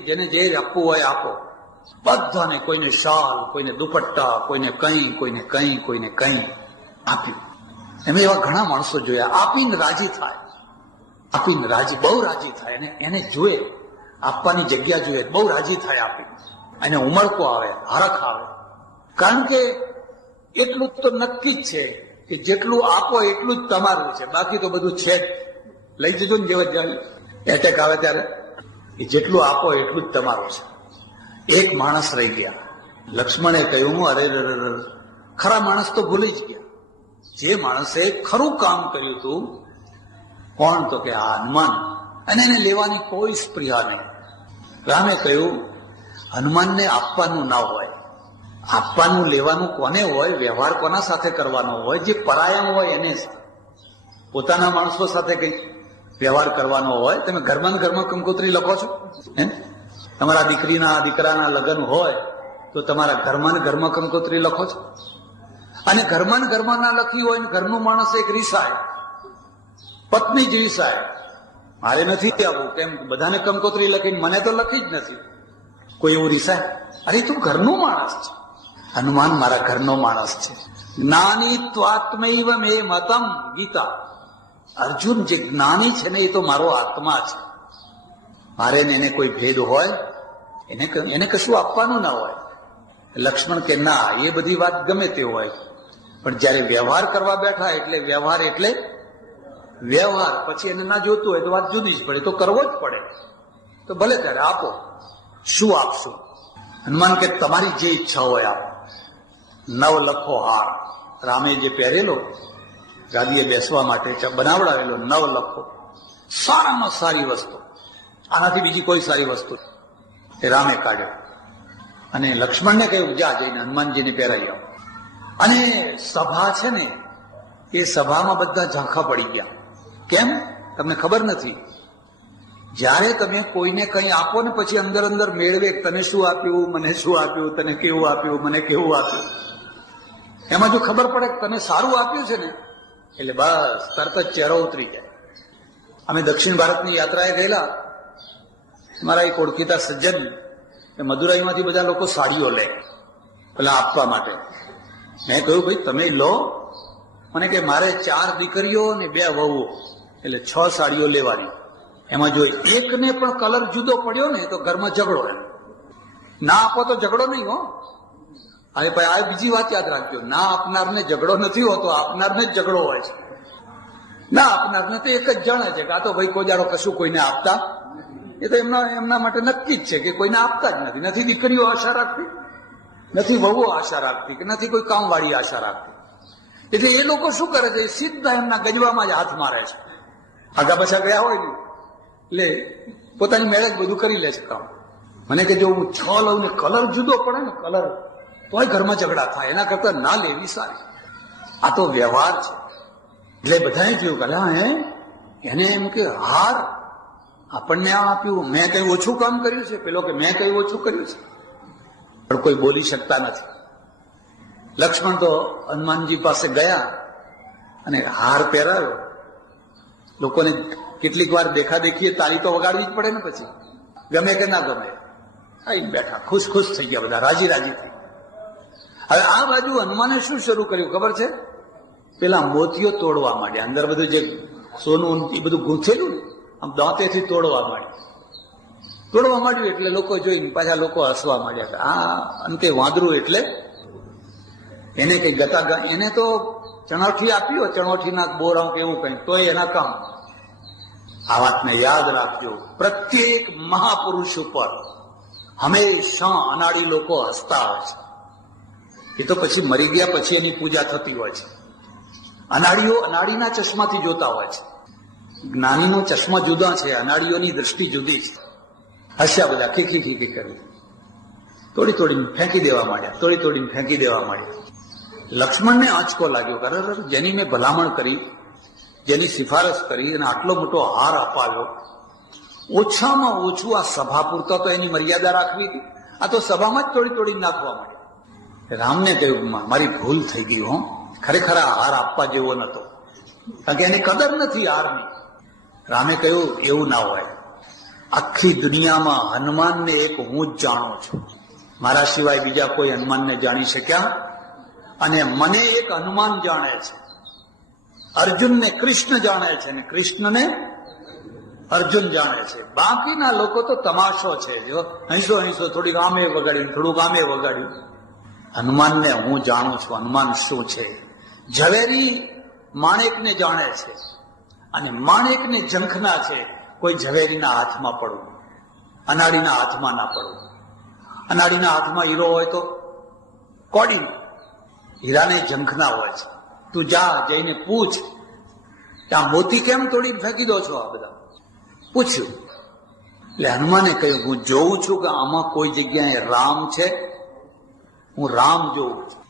જેને જે આપવું હોય આપો બધાને. કોઈને શાલ, કોઈને દુપટ્ટા, કોઈને કંઈ, કોઈને કંઈ, કોઈને કંઈ આપ્યું. એમ એવા ઘણા માણસો જોયા, આપીને રાજી થાય, આપીને રાજી, બહુ રાજી થાય. એને જોઈએ, આપવાની જગ્યા જોઈએ, બહુ રાજી થાય આપી. એને ઉમળકો આવે, હરખ આવે. કારણ કે એટલું તો નક્કી જ છે કે જેટલું આપો એટલું જ તમારું છે, બાકી તો બધું છે જ. લઈ જજો ને જેવા જાય એટેક આવે ત્યારે, એ જેટલું આપો એટલું જ તમારું છે. એક માણસ રહી ગયા. લક્ષ્મણે કહ્યું, અરે ખરા માણસ તો ભૂલી જ ગયા. જે માણસે ખરું કામ કર્યું હતું, કોણ? તો કે આ હનુમાન. અને એને લેવાની કોઈ સ્પૃહા નહીં. રામે કહ્યું, હનુમાનને આપવાનું ના હોય. આપવાનું લેવાનું કોને હોય? વ્યવહાર કોના સાથે કરવાનો હોય? જે પરાયા હોય એને. પોતાના માણસો સાથે કઈ વ્યવહાર કરવાનો હોય. તમે ઘરમાં કંકોત્રી લખો છો? તમારા દીકરાના લગ્ન હોય તો તમારા ઘરમાં કંકોત્રી લખો છો? અને ઘરમાં ના લખી હોય ને ઘરનું માણસ એક રીસાય, પત્ની જ રીસાય, મારે નથી આવવું, કેમ બધાને કંકોત્રી લખીને મને તો લખી જ નથી. કોઈ એવું રીસાય? અરે તું ઘરનું માણસ છે. હનુમાન મારા ઘરનો માણસ છે. જ્ઞાની ત્વાત્મૈવ મે મતમ. ગીતા. અર્જુન જે જ્ઞાની છે ને એ તો મારો આત્મા છે. મારે એને કોઈ ભેદ હોય? એને કશું આપવાનું ના હોય. લક્ષ્મણ કે ના, એ બધી વાત ગમે તે હોય, પણ જયારે વ્યવહાર કરવા બેઠા એટલે વ્યવહાર પછી એને ના જોતું હોય તો વાત જુદી જ પડે, તો કરવો જ પડે. તો ભલે ત્યારે આપો. શું આપશું? હનુમાન કે તમારી જે ઈચ્છા હોય આપો. 9 લખો હાર રામે જે પહેરેલો ગાદીએ બેસવા માટે બનાવડાવેલો 9 લખો, સારામાં સારી વસ્તુ, આનાથી બીજી કોઈ સારી વસ્તુ એ રામે કાઢ્યો. અને લક્ષ્મણને કહ્યું, જા જઈને હનુમાનજીને પહેરાઈ આવો. અને સભા છે ને, એ સભામાં બધા ઝાંખા પડી ગયા. કેમ? તમને ખબર નથી. જ્યારે તમે કોઈને કંઈ આપો ને પછી અંદર અંદર મેળવે, તને શું આપ્યું, મને શું આપ્યું, તને કેવું આપ્યું, મને કેવું આપ્યું. એમાં જો ખબર પડે કે તને સારું આપ્યું છે ને, એટલે બસ તરત જ ચહેરો ઉતરી જાય. અમે દક્ષિણ ભારતની યાત્રાએ ગયેલા. મારા એક ઓળખીતા સજ્જન, મદુરાઈમાંથી બધા લોકો સાડીઓ લે પેલા આપવા માટે. મેં કહ્યું, ભાઈ તમે લો. મને કે મારે 4 દીકરીઓ ને 2 વહુઓ, એટલે 6 સાડીઓ લેવાની. એમાં જો એકને પણ કલર જુદો પડ્યો ને તો ઘરમાં ઝઘડો. ના આપો તો ઝઘડો નહીં હો. હવે ભાઈ આ બીજી વાત યાદ રાખજો, ના આપનારને ઝઘડો નથી હોતો, આપનારને જ ઝઘડો હોય છે. ના આપનારને તો એક જ જાણે છે કે આ તો ભાઈ કોઈ દાડો કશું કોઈને આપતા. એ તો એમના માટે નક્કી જ છે કે કોઈને આપતા જ નથી. નથી દીકરીઓ આશા રાખતી, નથી વહુઓ આશા રાખતી, કે નથી કોઈ કામવાળી આશા રાખતી. એટલે એ લોકો શું કરે છે, સીધા એમના ગજવામાં જ હાથ મારે છે. આગા પાછા ગયા હોય ને એટલે પોતાની મેરેજ બધું કરી લે છે કામ. મને કે જો હું 6 લઉં ને કલર જુદો પડે ને, કલર તોય ઘરમાં ઝઘડા થાય, એના કરતા ના લેવી સારી. આ તો વ્યવહાર છે. એટલે બધાએ જોયું કે એને એમ કે હાર આપણને આ આપ્યું, મેં કઈ ઓછું કામ કર્યું છે? પેલો કે મેં કઈ ઓછું કર્યું છે? પણ કોઈ બોલી શકતા નથી. લક્ષ્મણ તો હનુમાનજી પાસે ગયા અને હાર પહેરાવ્યો. લોકોને કેટલીક વાર દેખાદેખીએ તાળી તો વગાડવી જ પડે ને, પછી ગમે કે ના ગમે આઈ બેઠા, ખુશ ખુશ થઈ ગયા બધા, રાજી રાજી થઈ. હવે આ બાજુ હનુમાને શું શરૂ કર્યું ખબર છે? પેલા મોતીઓ તોડવા માંડ્યા. અંદર બધું જે સોનું એ બધું ગૂંથેલું ને આમ દાંતેથી તોડવા માંડ્યું એટલે લોકો જોઈને પાછા લોકો હસવા માંડ્યા. આ અંતે વાંદરું એટલે એને કઈ ગતા, એને તો ચણોઠી આપ્યો, ચણોઠીના બોરાઓ કે એવું કઈ, તોય એના કામ. આ વાતને યાદ રાખજો, પ્રત્યેક મહાપુરુષ ઉપર હંમેશા અનાડી લોકો હસતા હોય છે. એ તો પછી મરી ગયા પછી એની પૂજા થતી હોય છે. અનાડીઓ અનાડીના ચશ્માથી જોતા હોય છે. જ્ઞાનીનો ચશ્મા જુદા છે, અનાડીઓની દ્રષ્ટિ જુદી છે. હસ્યા બધા, ખીખી ખીખી કરી, તોડીને ફેંકી દેવા માંડ્યા. લક્ષ્મણને આંચકો લાગ્યો, કારણ જેની મેં ભલામણ કરી, જેની સિફારસ કરી અને આટલો મોટો હાર અપાવ્યો, ઓછામાં ઓછું આ સભા પૂરતા તો એની મર્યાદા રાખવી હતી. આ તો સભામાં જ તોડી નાખવા માંડ્યા. રામને કહ્યું, મારી ભૂલ થઈ ગઈ હો, ખરેખર આ હાર આપવા જેવો નતો, કારણ કે એની કદર નથી હારની. રામે કહ્યું, એવું ના હોય, આખી દુનિયામાં હનુમાનને એક હું જ જાણું છું, મારા સિવાય બીજા કોઈ હનુમાનને જાણી શક્યા, અને મને એક હનુમાન જાણે છે. અર્જુનને કૃષ્ણ જાણે છે અને કૃષ્ણને અર્જુન જાણે છે. બાકીના લોકો તો તમાશો છે, જો હંસો થોડીક આમે વગાડ્યું, થોડુંક આમે વગાડ્યું. હનુમાનને હું જાણું છું, હનુમાન શું છે. ઝવેરી માણેકને જાણે છે અને માણેકને ઝંખના છે. કોઈ ઝવેરીના હાથમાં પડવું, અનાડીના હાથમાં ના પડવું. અનાડીના હાથમાં હીરો હોય તો કોડી, હીરાને ઝંખના હોય છે. તું જઈને પૂછ કે આ મોતી કેમ તોડી ફેંકી દો છો? આ બધા પૂછ્યું. એટલે હનુમાને કહ્યું, હું જોઉં છું કે આમાં કોઈ જગ્યાએ રામ છે, હું રામ જોઉં છું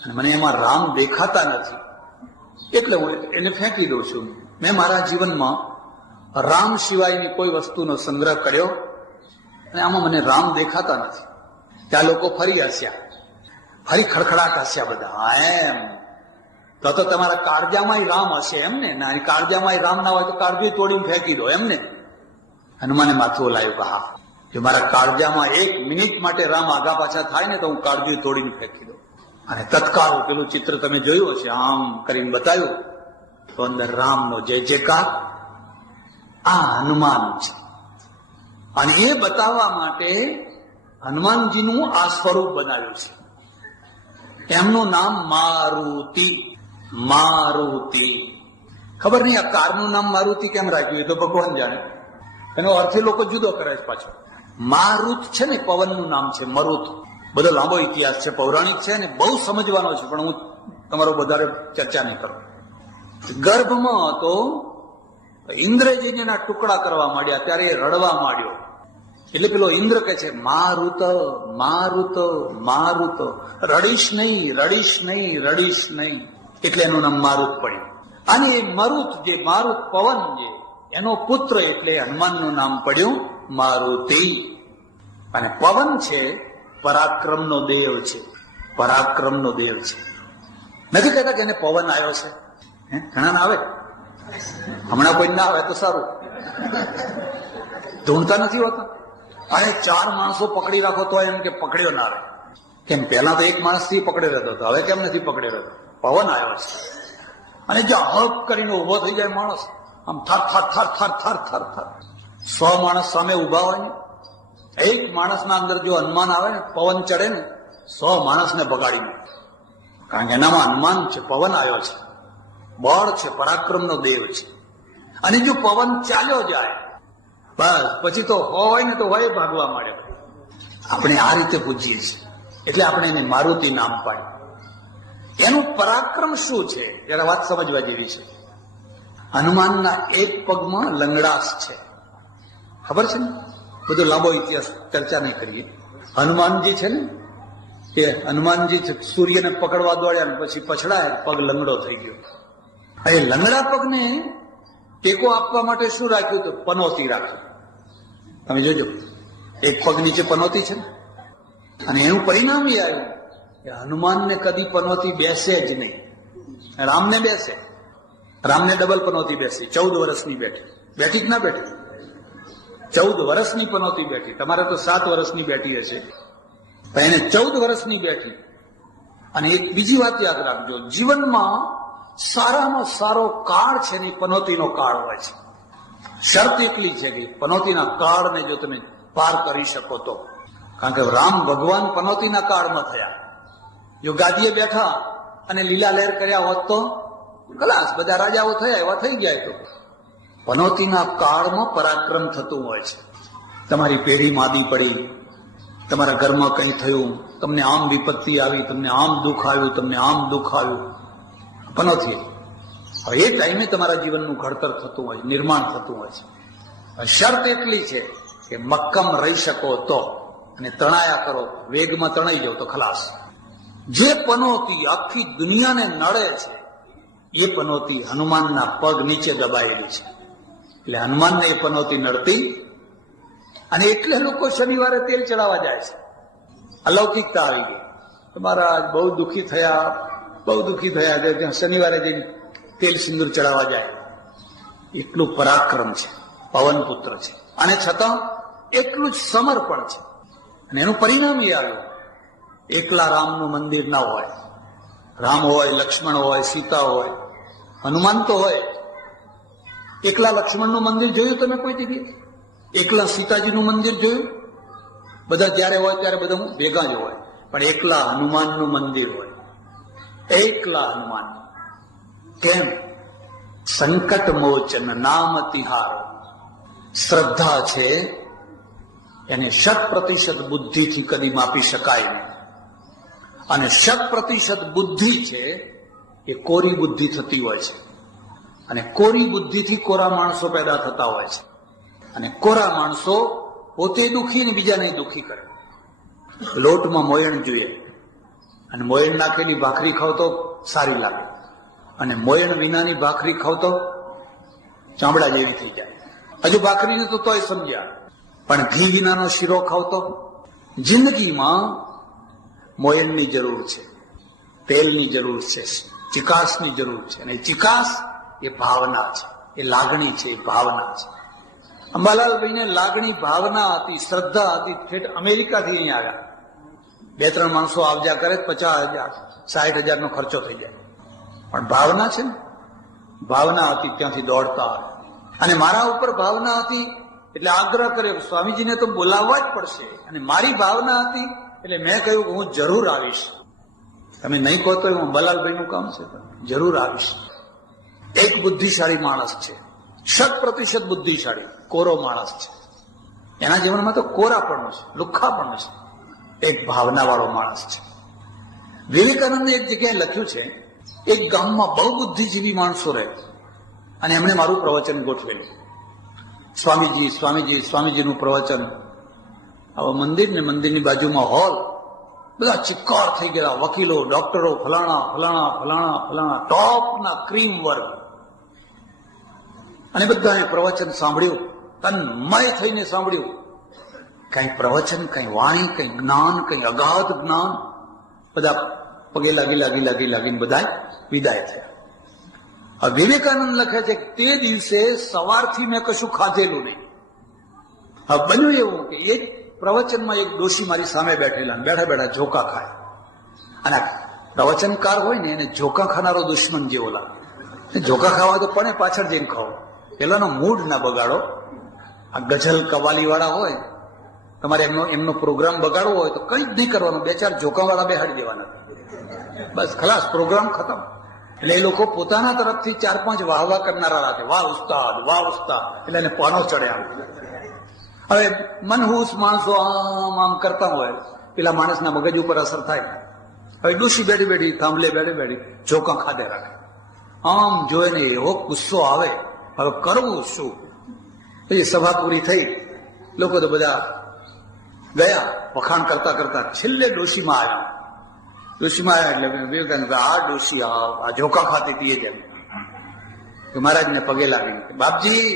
અને મને એમાં રામ દેખાતા નથી, એટલે હું એને ફેંકી દઉં છું. મેં મારા જીવનમાં રામ સિવાયની કોઈ વસ્તુનો સંગ્રહ કર્યો અને આમાં મને રામ દેખાતા નથી. ત્યાં લોકો ફરી હસ્યા, ફરી ખડખડાટ હસ્યા બધા. એમ તો તમારા કાળજામાં રામ હશે એમ ને? કાળજામાં રામ ના હોય તો કાળજી તોડીને ફેંકી દો એમ ને? હનુમાને માથું લાવ્યું કે હા, જો મારા કાળજામાં 1 મિનિટ માટે રામ આગા પાછા થાય ને તો હું કાળજી તોડીને ફેંકી દઉં. અને તત્કાળ પેલું ચિત્ર તમે જોયું હશે, આમ કરીને બતાવ્યું તો અંદર રામનો જય જયકાર. આ હનુમાન છે. અને એ બતાવવા માટે હનુમાનજીનું આ સ્વરૂપ બનાવ્યું છે. એમનું નામ મારુતિ. ખબર નહીં આ કારનું નામ મારુતિ કેમ રાખ્યું, એ તો ભગવાન જાણે. એનો અર્થ લોકો જુદો કરે છે પાછો. મારુત છે ને પવનનું નામ છે, મરુત. બધો લાંબો ઇતિહાસ છે, પૌરાણિક છે ને બહુ સમજવાનો છે, પણ હું તમારો વધારે ચર્ચા નહીં કરું. ગર્ભમાં હતો, ઇન્દ્રજીને એના ટુકડા કરવા માંડ્યા ત્યારે એ રડવા માંડ્યો. એટલે પેલો ઇન્દ્ર કહે છે, મારુત રડીશ નહીં. એટલે એનું નામ મારુત પડ્યું. અને એ મારુત પવન જે એનો પુત્ર, એટલે હનુમાનનું નામ પડ્યું મારુતિ. અને પવન છે પરાક્રમનો દેવ છે. નથી કહેતા કે એને પવન આવ્યો છે. ઘણા ના આવે, હમણાં કોઈ ના આવે તો સારું. ધૂણતા નથી હોતા. અને 4 માણસો પકડી રાખો તો એમ કે પકડ્યો ના આવે. કેમ? પહેલા તો 1 માણસ થી પકડી રહેતો હતો, હવે કેમ નથી પકડી રહેતો? પવન આવ્યો છે. અને જો હળપ કરીને ઉભો થઈ જાય માણસ, આમ થર 100 માણસ સામે ઉભા હોય ને, 1 માણસના અંદર જો હનુમાન આવે ને, પવન ચડે ને, 100 માણસને બગાડી નાખે. કારણ કે એનામાં હનુમાન છે, પવન આવ્યો છે, બળ છે, પરાક્રમનો દેવ છે. અને જો પવન ચાલ્યો જાય બસ પછી તો હોય ને તો હોય ભાગવા માંડે. આપણે આ રીતે પૂજીએ છીએ, એટલે આપણે એને મારુતિ નામ પાડ્યું. એનું પરાક્રમ શું છે ત્યારે વાત સમજવા જેવી છે. હનુમાનના એક પગમાં લંગડાશ છે, ખબર છે ને? બધો લાંબો ઇતિહાસ ચર્ચા નહીં કરીએ. હનુમાનજી છે ને, કે હનુમાનજી સૂર્યને પકડવા દોડ્યા ને પછી પછડાયા, પગ લંગડો થઈ ગયો. એ લંગડા પગને ટેકો આપવા માટે શું રાખ્યું? તો પનોતી રાખ્યું. તમે જોજો, એક પગ નીચે પનોતી છે ને, અને એનું પરિણામ એ આવ્યું કે હનુમાનને કદી પનોતી બેસે જ નહીં. રામને બેસે, રામને ડબલ પનોતી બેસી, 14 વર્ષની બેઠી. બેઠી જ ના બેઠી, 14 વર્ષની પનોતી બેઠી. તમારે તો 7 વર્ષની બેઠી હશે, પણ એને 14 વર્ષની બેઠી. અને એક બીજી વાત યાદ રાખજો, જીવનમાં સારામાં સારો કાળ છે ને પનોતીનો કાળ હોય છે. શરત એટલી છે કે પનોતીના કાળને જો તમે પાર કરી શકો તો. કારણ કે રામ ભગવાન પનોતીના કાળમાં થયા. જો ગાદીએ બેઠા અને લીલા લહેર કર્યા હોત તો ખલાસ, બધા રાજાઓ થયા એવા થઈ જાય. તો પનોતીના કાળમાં પરાક્રમ થતું હોય છે. તમારી પેઢી માદી પડી, તમારા ઘરમાં કંઈ થયું, તમને આમ વિપત્તિ આવી, તમને આમ દુઃખ આવ્યું, તમને આમ દુઃખ આવ્યું, પનોતી. હવે એ ટાઈમે તમારા જીવનનું ઘડતર થતું હોય, નિર્માણ થતું હોય છે. શરત એટલી છે કે મક્કમ રહી શકો તો, અને તણાયા કરો, વેગમાં તણાઈ જાવ તો ખલાસ. જે પનોતી આખી દુનિયાને નડે છે એ પનોતી હનુમાનના પગ નીચે દબાયેલી છે. એટલે હનુમાનને એ પનોતી નડતી, અને એટલે લોકો શનિવારે તેલ ચડાવવા જાય છે. અલૌકિકતા આવી ગઈ. તમારા બહુ દુઃખી થયા, બહુ દુઃખી થયા, ત્યાં શનિવારે જઈને તેલ સિંદૂર ચડાવવા જાય. એટલું પરાક્રમ છે, પવનપુત્ર છે, અને છતાં એટલું જ સમર્પણ છે. અને એનું પરિણામ એ આવ્યું, એકલા રામનું મંદિર ના હોય. રામ હોય, લક્ષ્મણ હોય, સીતા હોય, હનુમાન તો હોય. એકલા લક્ષ્મણનું મંદિર જોયું તમે કોઈ જગ્યાએ? એકલા સીતાજીનું મંદિર જોયું? બધા જ્યારે હોય ત્યારે બધા ભેગા જ હોય, પણ એકલા હનુમાનનું મંદિર હોય. એકલા હનુમાન. કેમ? સંકટ મોચન નામ તિહારો. શ્રદ્ધા છે એને 100% બુદ્ધિથી કદી માપી શકાય નહીં. અને 100% બુદ્ધિ છે એ કોરી બુદ્ધિ થતી હોય છે. અને કોરી બુદ્ધિથી કોરા માણસો પેદા થતા હોય છે. અને કોરા માણસો પોતે દુઃખી ને બીજાને દુઃખી કરે. લોટમાં મોયણ જોઈએ, અને મોયણ નાખેલી ભાખરી ખાવ તો સારી લાગે, અને મોયણ વિનાની ભાખરી ખાવ તો ચામડા જેવી થઈ જાય. હજુ ભાખરીને તો તોય સમજ્યા, પણ ઘી વિનાનો શીરો ખાવ તો. જિંદગીમાં મોયણની જરૂર છે, તેલની જરૂર છે, ચિકાસની જરૂર છે. અને ચિકાસ એ ભાવના છે, એ લાગણી છે, એ ભાવના છે. અંબાલાલભાઈને લાગણી, ભાવના હતી, શ્રદ્ધા હતી. ઠેઠ અમેરિકાથી અહીં આવ્યા. 2-3 માણસો આવજા કરે, 50,000 60,000 નો ખર્ચો થઈ જાય. પણ ભાવના છે ને, ભાવના હતી, ત્યાંથી દોડતા આવે. અને મારા ઉપર ભાવના હતી એટલે આગ્રહ કર્યો, સ્વામીજીને તો બોલાવવા જ પડશે. અને મારી ભાવના હતી એટલે મેં કહ્યું કે હું જરૂર આવીશ. તમે નહીં કહો તો અંબાલાલભાઈનું કામ છે, જરૂર આવીશ. એક બુદ્ધિશાળી માણસ છે, 100% બુદ્ધિશાળી, કોરો માણસ છે. એના જીવનમાં તો કોરા પણ છે, લુખ્ખા પણ છે. એક ભાવના વાળો માણસ છે. વિવેકાનંદે એક જગ્યાએ લખ્યું છે, એક ગામમાં બહુ બુદ્ધિજીવી માણસો રહે, અને એમણે મારું પ્રવચન ગોઠવેલું. સ્વામીજી સ્વામીજી સ્વામીજીનું પ્રવચન. આવા મંદિર ને મંદિરની બાજુમાં હોલ, બધા ચિક્કાર થઈ ગયા, વકીલો, ડોક્ટરો, ફલાણા ફલાણા ફલાણા ફલાણા, ટોપના ક્રીમ વર્ગ. અને બધાએ પ્રવચન સાંભળ્યું, તન્મય થઈને સાંભળ્યું. કઈ પ્રવચન, કઈ વાણી, કઈ જ્ઞાન, કઈ અગાધ જ્ઞાન. બધા પગે લાગીને બધા વિદાય થયા. હવે વિવેકાનંદ લખે છે કે તે દિવસે સવારથી મેં કશું ખાધેલું નહીં. હવે બન્યું એવું કે એક પ્રવચનમાં એક ડોશી મારી સામે બેઠેલા, બેઠા બેઠા ઝોકા ખાય. અને પ્રવચનકાર હોય ને એને ઝોકા ખાનારો દુશ્મન જેવો લાગે. ઝોકા ખાવા તો પણ પાછળ જઈને ખાઓ, પેલાનો મૂડ ના બગાડો. આ ગઝલ કવાલી વાળા હોય, તમારે એમનો પ્રોગ્રામ બગાડવો હોય તો કંઈ જ નહીં કરવાનું, 2-4 ઝોકા વાળા બેહાડી દેવાના, બસ ખલાસ, પ્રોગ્રામ ખતમ. એટલે એ લોકો પોતાના તરફથી 4-5 વાહવા કરનારા રાખે, વાહ ઉસ્તાદ, વાહ ઉસ્તાદ, એટલે એને પાનો ચડે આવે. હવે મનહૂસ માણસો આમ કરતા હોય, પેલા માણસના મગજ ઉપર અસર થાય. હવે ડોશી બેઠી થાંભલે બેઠી ઝોકા ખાધે રાખે. આમ જોઈને એવો ગુસ્સો આવે, હવે કરવું શું? એ સભા પૂરી થઈ, લોકો તો બધા ગયા વખાણ કરતા કરતા. છેલ્લે ડોશીમાં આવ્યા. એટલે વિવેકાનંદ, આ ડોશી આ ઝોકા ખાતી હતી જેમ કે મહારાજને પગે લાગી, બાપજી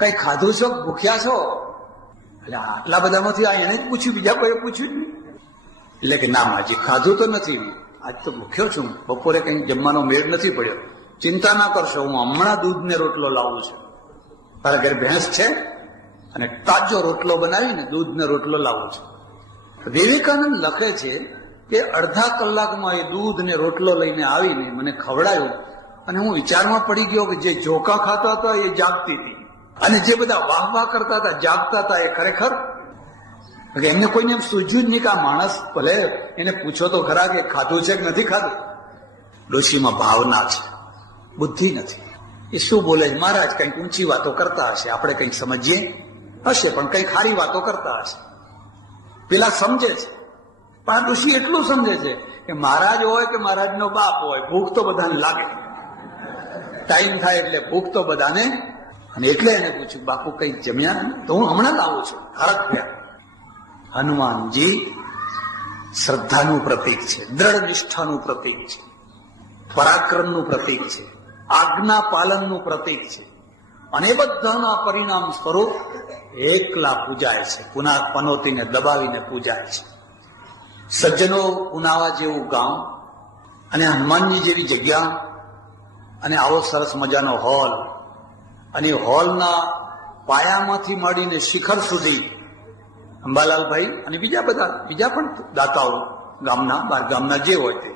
કઈ ખાધું છો, ભૂખ્યા છો? એટલે આટલા બધામાંથી આ એને જ પૂછ્યું, બીજા કોઈ પૂછ્યું જ નહીં. એટલે કે ના માજી ખાધું તો નથી, આજ તો ભૂખ્યો છું, બપોરે કઈ જમવાનો મેળ નથી પડ્યો. ચિંતા ના કરશો, હું હમણાં દૂધ ને રોટલો લાવું છું. તારા ઘરે ભેંસ છે અને તાજો રોટલો બનાવીને દૂધ ને રોટલો લાવું છું. વિવેકાનંદ લખે છે કે અડધા કલાકમાં એ દૂધ ને રોટલો લઈને આવીને મને ખવડાયું અને હું વિચારમાં પડી ગયો કે જે જોકા ખાતા હતા એ જાગતી હતી અને જે બધા વાહ વાહ કરતા હતા જાગતા હતા એ ખરેખર એમને કોઈને એમ સૂઝ્યું જ નહીં કે આ માણસ ભલે એને પૂછો તો ખરા કે ખાધું છે કે નથી ખાધું. ડોશીમાં ભાવના છે, બુદ્ધિ નથી. એ શું બોલે છે? મહારાજ કંઈક ઊંચી વાતો કરતા હશે, આપણે કંઈક સમજીએ હશે, પણ કંઈક ખારી વાતો કરતા હશે. પેલા સમજે છે, પણ ડોશી એટલું સમજે છે કે મહારાજ હોય કે મહારાજનો બાપ હોય, ભૂખ તો બધાને લાગે. ટાઈમ થાય એટલે ભૂખ તો બધાને. અને એટલે એને પૂછ્યું, બાપુ કંઈક જમ્યા? તો હું હમણાં લાવું છું. હરખ થયા. હનુમાનજી શ્રદ્ધાનું પ્રતીક છે, દ્રઢ નિષ્ઠાનું પ્રતીક છે, પરાક્રમનું પ્રતીક છે, આજ્ઞા પાલનનું પ્રતીક છે. અને એ બધાના પરિણામ સ્વરૂપ એકલા પૂજાય છે, પુના પનોતીને દબાવીને પૂજાય છે. સજ્જનો પુનાવા જેવું ગામ અને હનુમાનજી જેવી જગ્યા અને આવો સરસ મજાનો હોલ, અને હોલના પાયામાંથી મળીને શિખર સુધી અંબાલાલભાઈ અને બીજા પણ દાતાઓ ગામના બાર ગામના જે હોય તે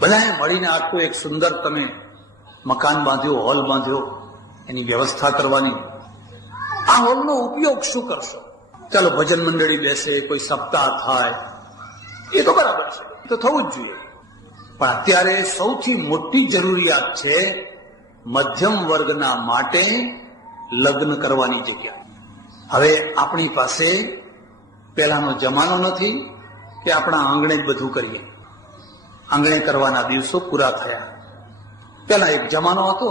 બધાએ મળીને આખું એક સુંદર તમે મકાન બાંધ્યો, હોલ બાંધ્યો, એની વ્યવસ્થા કરવાની. આ હોલનો ઉપયોગ શું કરશો? ચાલો ભજન મંડળી બેસે, કોઈ સપ્તાહ થાય, એ તો બરાબર છે, એ તો થવું જ જોઈએ. પણ અત્યારે સૌથી મોટી જરૂરિયાત છે મધ્યમ વર્ગના માટે લગ્ન કરવાની જગ્યા. હવે આપણી પાસે પહેલાનો જમાનો નથી કે આપણા આંગણે જ બધું કરીએ. આંગણે કરવાના દિવસો પૂરા થયા. પેલા એક જમાનો હતો,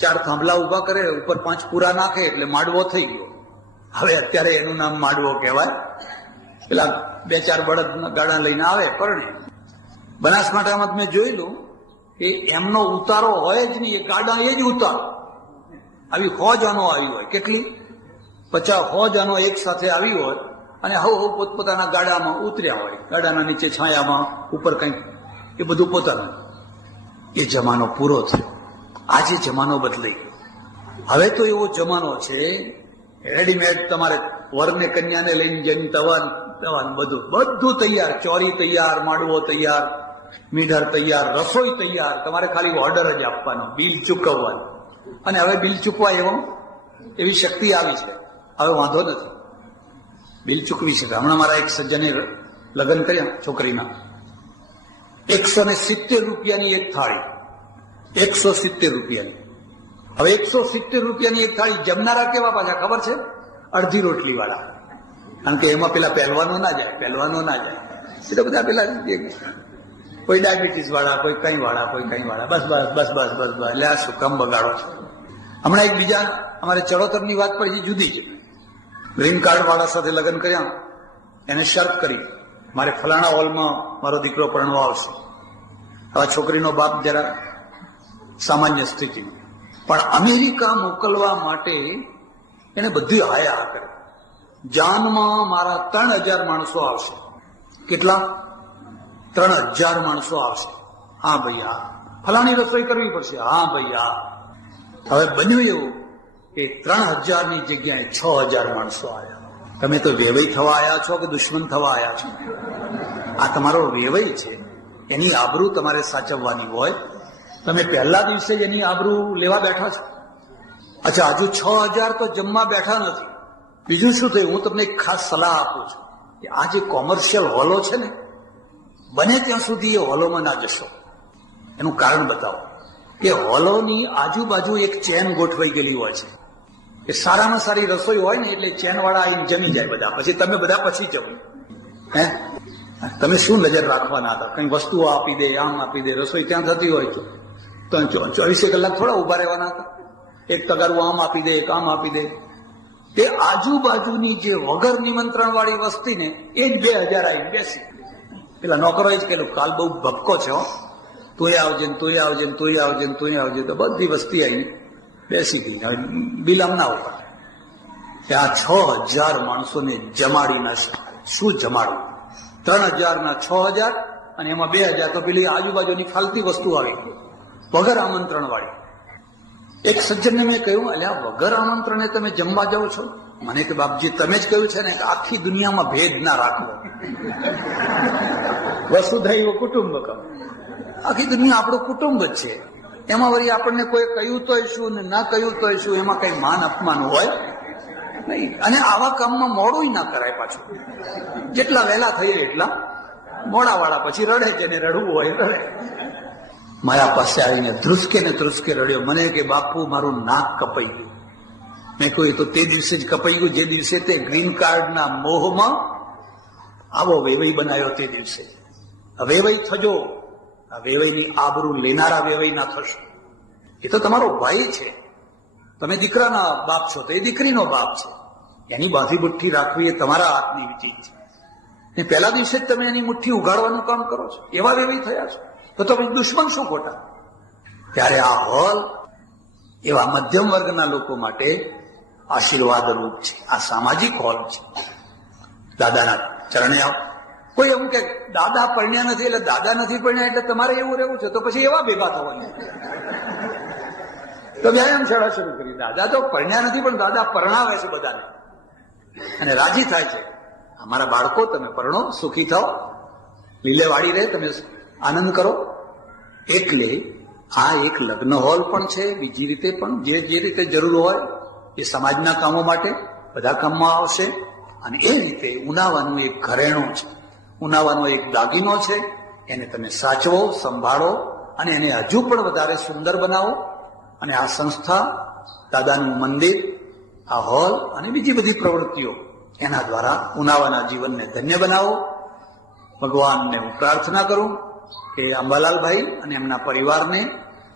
4 થાંભલા ઉભા કરે, ઉપર 5 પૂરા નાખે એટલે માંડવો થઈ ગયો. હવે અત્યારે એનું નામ માંડવો કહેવાય. પેલા 2-4 બળદ ગાડા લઈને આવે પરણે. બનાસકાંઠામાં મેં જોયેલું કે એમનો ઉતારો હોય જ નહીં, એ ગાડા એ જ ઉતારો. આવી ફોજ આનો આવી હોય, કેટલી 50 ફોજ આનો એક સાથે આવી હોય અને હવે પોતપોતાના ગાડામાં ઉતર્યા હોય, ગાડાના નીચે છાયામાં, ઉપર કંઈક, એ બધું પોતાનું. એ જમાનો પૂરો થયો. આજે જમાનો બદલાઈ ગયો. હવે તો એવો જમાનો છે રેડીમેડ, તમારે વરને કન્યાને લઈને જઈને તવાન બધું તૈયાર, ચોરી તૈયાર, માંડવો તૈયાર, મીઠર તૈયાર, રસોઈ તૈયાર. તમારે ખાલી ઓર્ડર જ આપવાનો, બિલ ચૂકવવાનું. અને હવે બિલ ચૂકવા એવી શક્તિ આવી છે, હવે વાંધો નથી, બિલ ચૂકવી શકે. હમણાં મારા એક સજ્જને લગ્ન કર્યા છોકરીના, 170 રૂપિયાની એક થાળી, 170 રૂપિયાની. હવે 170 રૂપિયાની એક થાળી જમનારા કેવા પાછા ખબર છે? અડધી રોટલી વાળા. કારણ કે એમાં પેલા પહેલવાનો ના જાય. એ તો બધા પેલા કોઈ ડાયાબિટીસ વાળા, કોઈ કઈ વાળા, બસ. એટલે આ શું કામ બગાડો છો? હમણાં એક બીજા અમારે ચડોતરની વાત પડી, જુદી છે. ગ્રીન કાર્ડ વાળા સાથે લગ્ન કર્યા. એને શરત કરી, મારે ફલાણા હોલમાં મારો દીકરો પરણવા આવશે. હવે છોકરીનો બાપ જરા સામાન્ય સ્થિતિ, પણ અમેરિકા મોકલવા માટે એને બધી હાયા કરે. જાનમાં મારા 3000 માણસો આવશે. કેટલા? 3000 માણસો આવશે. હા ભાઈ, હા. ફલાણી રસોઈ કરવી પડશે. હા ભાઈ, હા. હવે બન્યું એવું કે 3000ની જગ્યાએ 6000 માણસો આવ્યા. તમે તો વેવઈ થવા આવ્યા છો કે દુશ્મન થવા આવ્યા છો? આ તમારો વેવઈ છે, એની આબરૂ તમારે સાચવવાની હોય. તમે પહેલા દિવસે જ એની આબરૂ લેવા બેઠા છો. અચ્છા, હજુ 6000 તો જમવા બેઠા નથી. બીજું શું થયું? હું તમને એક ખાસ સલાહ આપું છું કે આ જે કોમર્શિયલ હોલો છે ને, બને ત્યાં સુધી એ હોલોમાં ના જશો. એનું કારણ બતાવો. કે હોલોની આજુબાજુ એક ચેન ગોઠવાઈ ગયેલી હોય છે કે સારામાં સારી રસોઈ હોય ને એટલે ચેન વાળા આવીને જમી જાય બધા, પછી તમે બધા પછી જમો. હે, તમે શું નજર રાખવાના હતા? કઈ વસ્તુઓ આપી દે, આમ આપી દે. રસોઈ ત્યાં થતી હોય તો 24 કલાક થોડા ઉભા રહેવાના હતા? એક તગારું આમ આપી દે, એક આમ આપી દે. તે આજુબાજુની જે વગર નિમંત્રણ વાળી વસ્તી ને એ જ 2000 આવીને બેસી. પેલા નોકરોએ જ કહેલું, કાલ બહુ ભપકો છે, તુંય આવજે. તો બધી વસ્તી આવીને બેસી ગઈ. હવે બિલ આમ ના ઉપર કે આ 6000 માણસોને જમાડી ના શકાય. શું જમાડવું? 3,000 ના 6,000 અને એમાં 2,000 તો પેલી આજુબાજુની ફાલતી વસ્તુ આવી વગર આમંત્રણ વાળી. એક સજ્જનને મેં કહ્યું, અલ્યા વગર આમંત્રણે તમે જમવા જાઓ છો? મને કે બાપજી તમે જ કહ્યું છે ને કે આખી દુનિયામાં ભેદ ના રાખવો, વસુધૈવ કુટુંબકમ, આખી દુનિયા આપણું કુટુંબ જ છે. એમાં વળી આપણને કોઈ કહ્યું તોય શું ને ના કહ્યું તોય શું, એમાં કઈ માન અપમાન હોય નહીં. અને આવા કામમાં મોડું ના કરાય પાછું. જેટલા વહેલા થઈએ એટલા મોડા વાળા પછી રડે છે ને રડવું હોય રડે. મારા પાસે આવીને ધ્રુસકે ને ધ્રુસકે રડ્યો. મને કે બાપુ મારું નાક કપાઈ ગયું. મેં કહ્યું તો તે દિવસે જ કપાઈ ગયું જે દિવસે તે ગ્રીન કાર્ડના મોહમાં આવો વેવાઈ બનાવ્યો તે દિવસે. વેવાઈ થજો, આ વેવાઈની આબરૂ લેનારા વેવાઈ ના થશો. એ તો તમારો ભાઈ છે, તમે દીકરાના બાપ છો તો એ દીકરીનો બાપ છે. એની બાંધી મુઠ્ઠી રાખવી એ તમારા હાથની ચીજ છે. ને પહેલા દિવસે જ તમે એની મુઠ્ઠી ઉગાડવાનું કામ કરો છો, એવા વેવાઈ થયા છો. તો તમે દુશ્મન શું ખોટા? ત્યારે આ હોલ એવા મધ્યમ વર્ગના લોકો માટે આશીર્વાદ રૂપ છે. આ સામાજિક હોલ છે. દાદાના ચરણે આવો. કોઈ એવું કે દાદા પરણ્યા નથી એટલે દાદા નથી પરણ્યા એટલે તમારે એવું રહેવું છે, તો પછી એવા ભેગા થવાનું. તો વ્યાયામ શાળા શરૂ કરી. દાદા તો પરણ્યા નથી પણ દાદા પરણાવે છે બધાને અને રાજી થાય છે. અમારા બાળકો તમે પરણો, સુખી થાઓ, લીલે વાળી રહે, તમે આનંદ કરો. એટલે આ એક લગ્ન હોલ પણ છે. બીજી રીતે પણ જે રીતે જરૂર હોય એ સમાજના કામો માટે બધા કામમાં આવશે. અને એ રીતે ઉનાવાનું એક ઘરેણું છે, ઉનાવાનો એક દાગીનો છે. એને તમે સાચવો, સંભાળો અને એને હજુ પણ વધારે સુંદર બનાવો. અને આ સંસ્થા, દાદાનું મંદિર, આ હોલ અને બીજી બધી પ્રવૃત્તિઓ એના દ્વારા ઉનાવાના જીવનને ધન્ય બનાવો. ભગવાનને હું પ્રાર્થના કરું કે અંબાલાલભાઈ અને એમના પરિવારને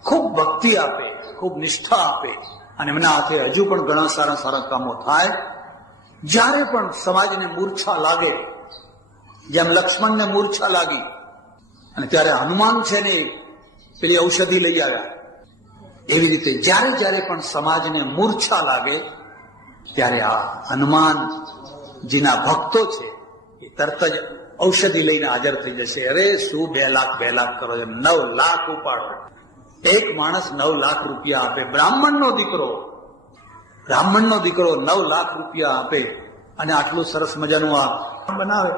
ખૂબ ભક્તિ આપે, ખૂબ નિષ્ઠા આપે અને એમના હાથે હજુ પણ ઘણા સારા સારા કામો થાય. જ્યારે પણ સમાજને મૂર્છા લાગે, જેમ લક્ષ્મણને મૂર્છા લાગી અને ત્યારે હનુમાન છે ને પેલી ઔષધિ લઈ આવ્યા, એવી રીતે જ્યારે જ્યારે પણ સમાજને મૂર્છા લાગે ત્યારે આ હનુમાનજીના ભક્તો છે એ તરત જ ઔષધિ લઈને હાજર થઈ જશે. અરે શું 2 લાખ કરો છો, 9 લાખ ઉપાડો. એક માણસ 9 લાખ રૂપિયા આપે, બ્રાહ્મણનો દીકરો 9 લાખ રૂપિયા આપે અને આટલું સરસ મજાનું આ બનાવે,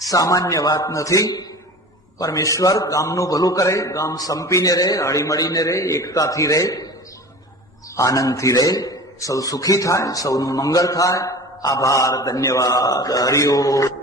સામાન્ય વાત નથી. પરમેશ્વર ગામનું ભલું કરે, ગામ સંપીને રહે, હળીમળીને રહે, એકતાથી રહે, આનંદથી રહે, સૌ સુખી થાય, સૌનું મંગળ થાય. આભાર, ધન્યવાદ, હરિઓમ.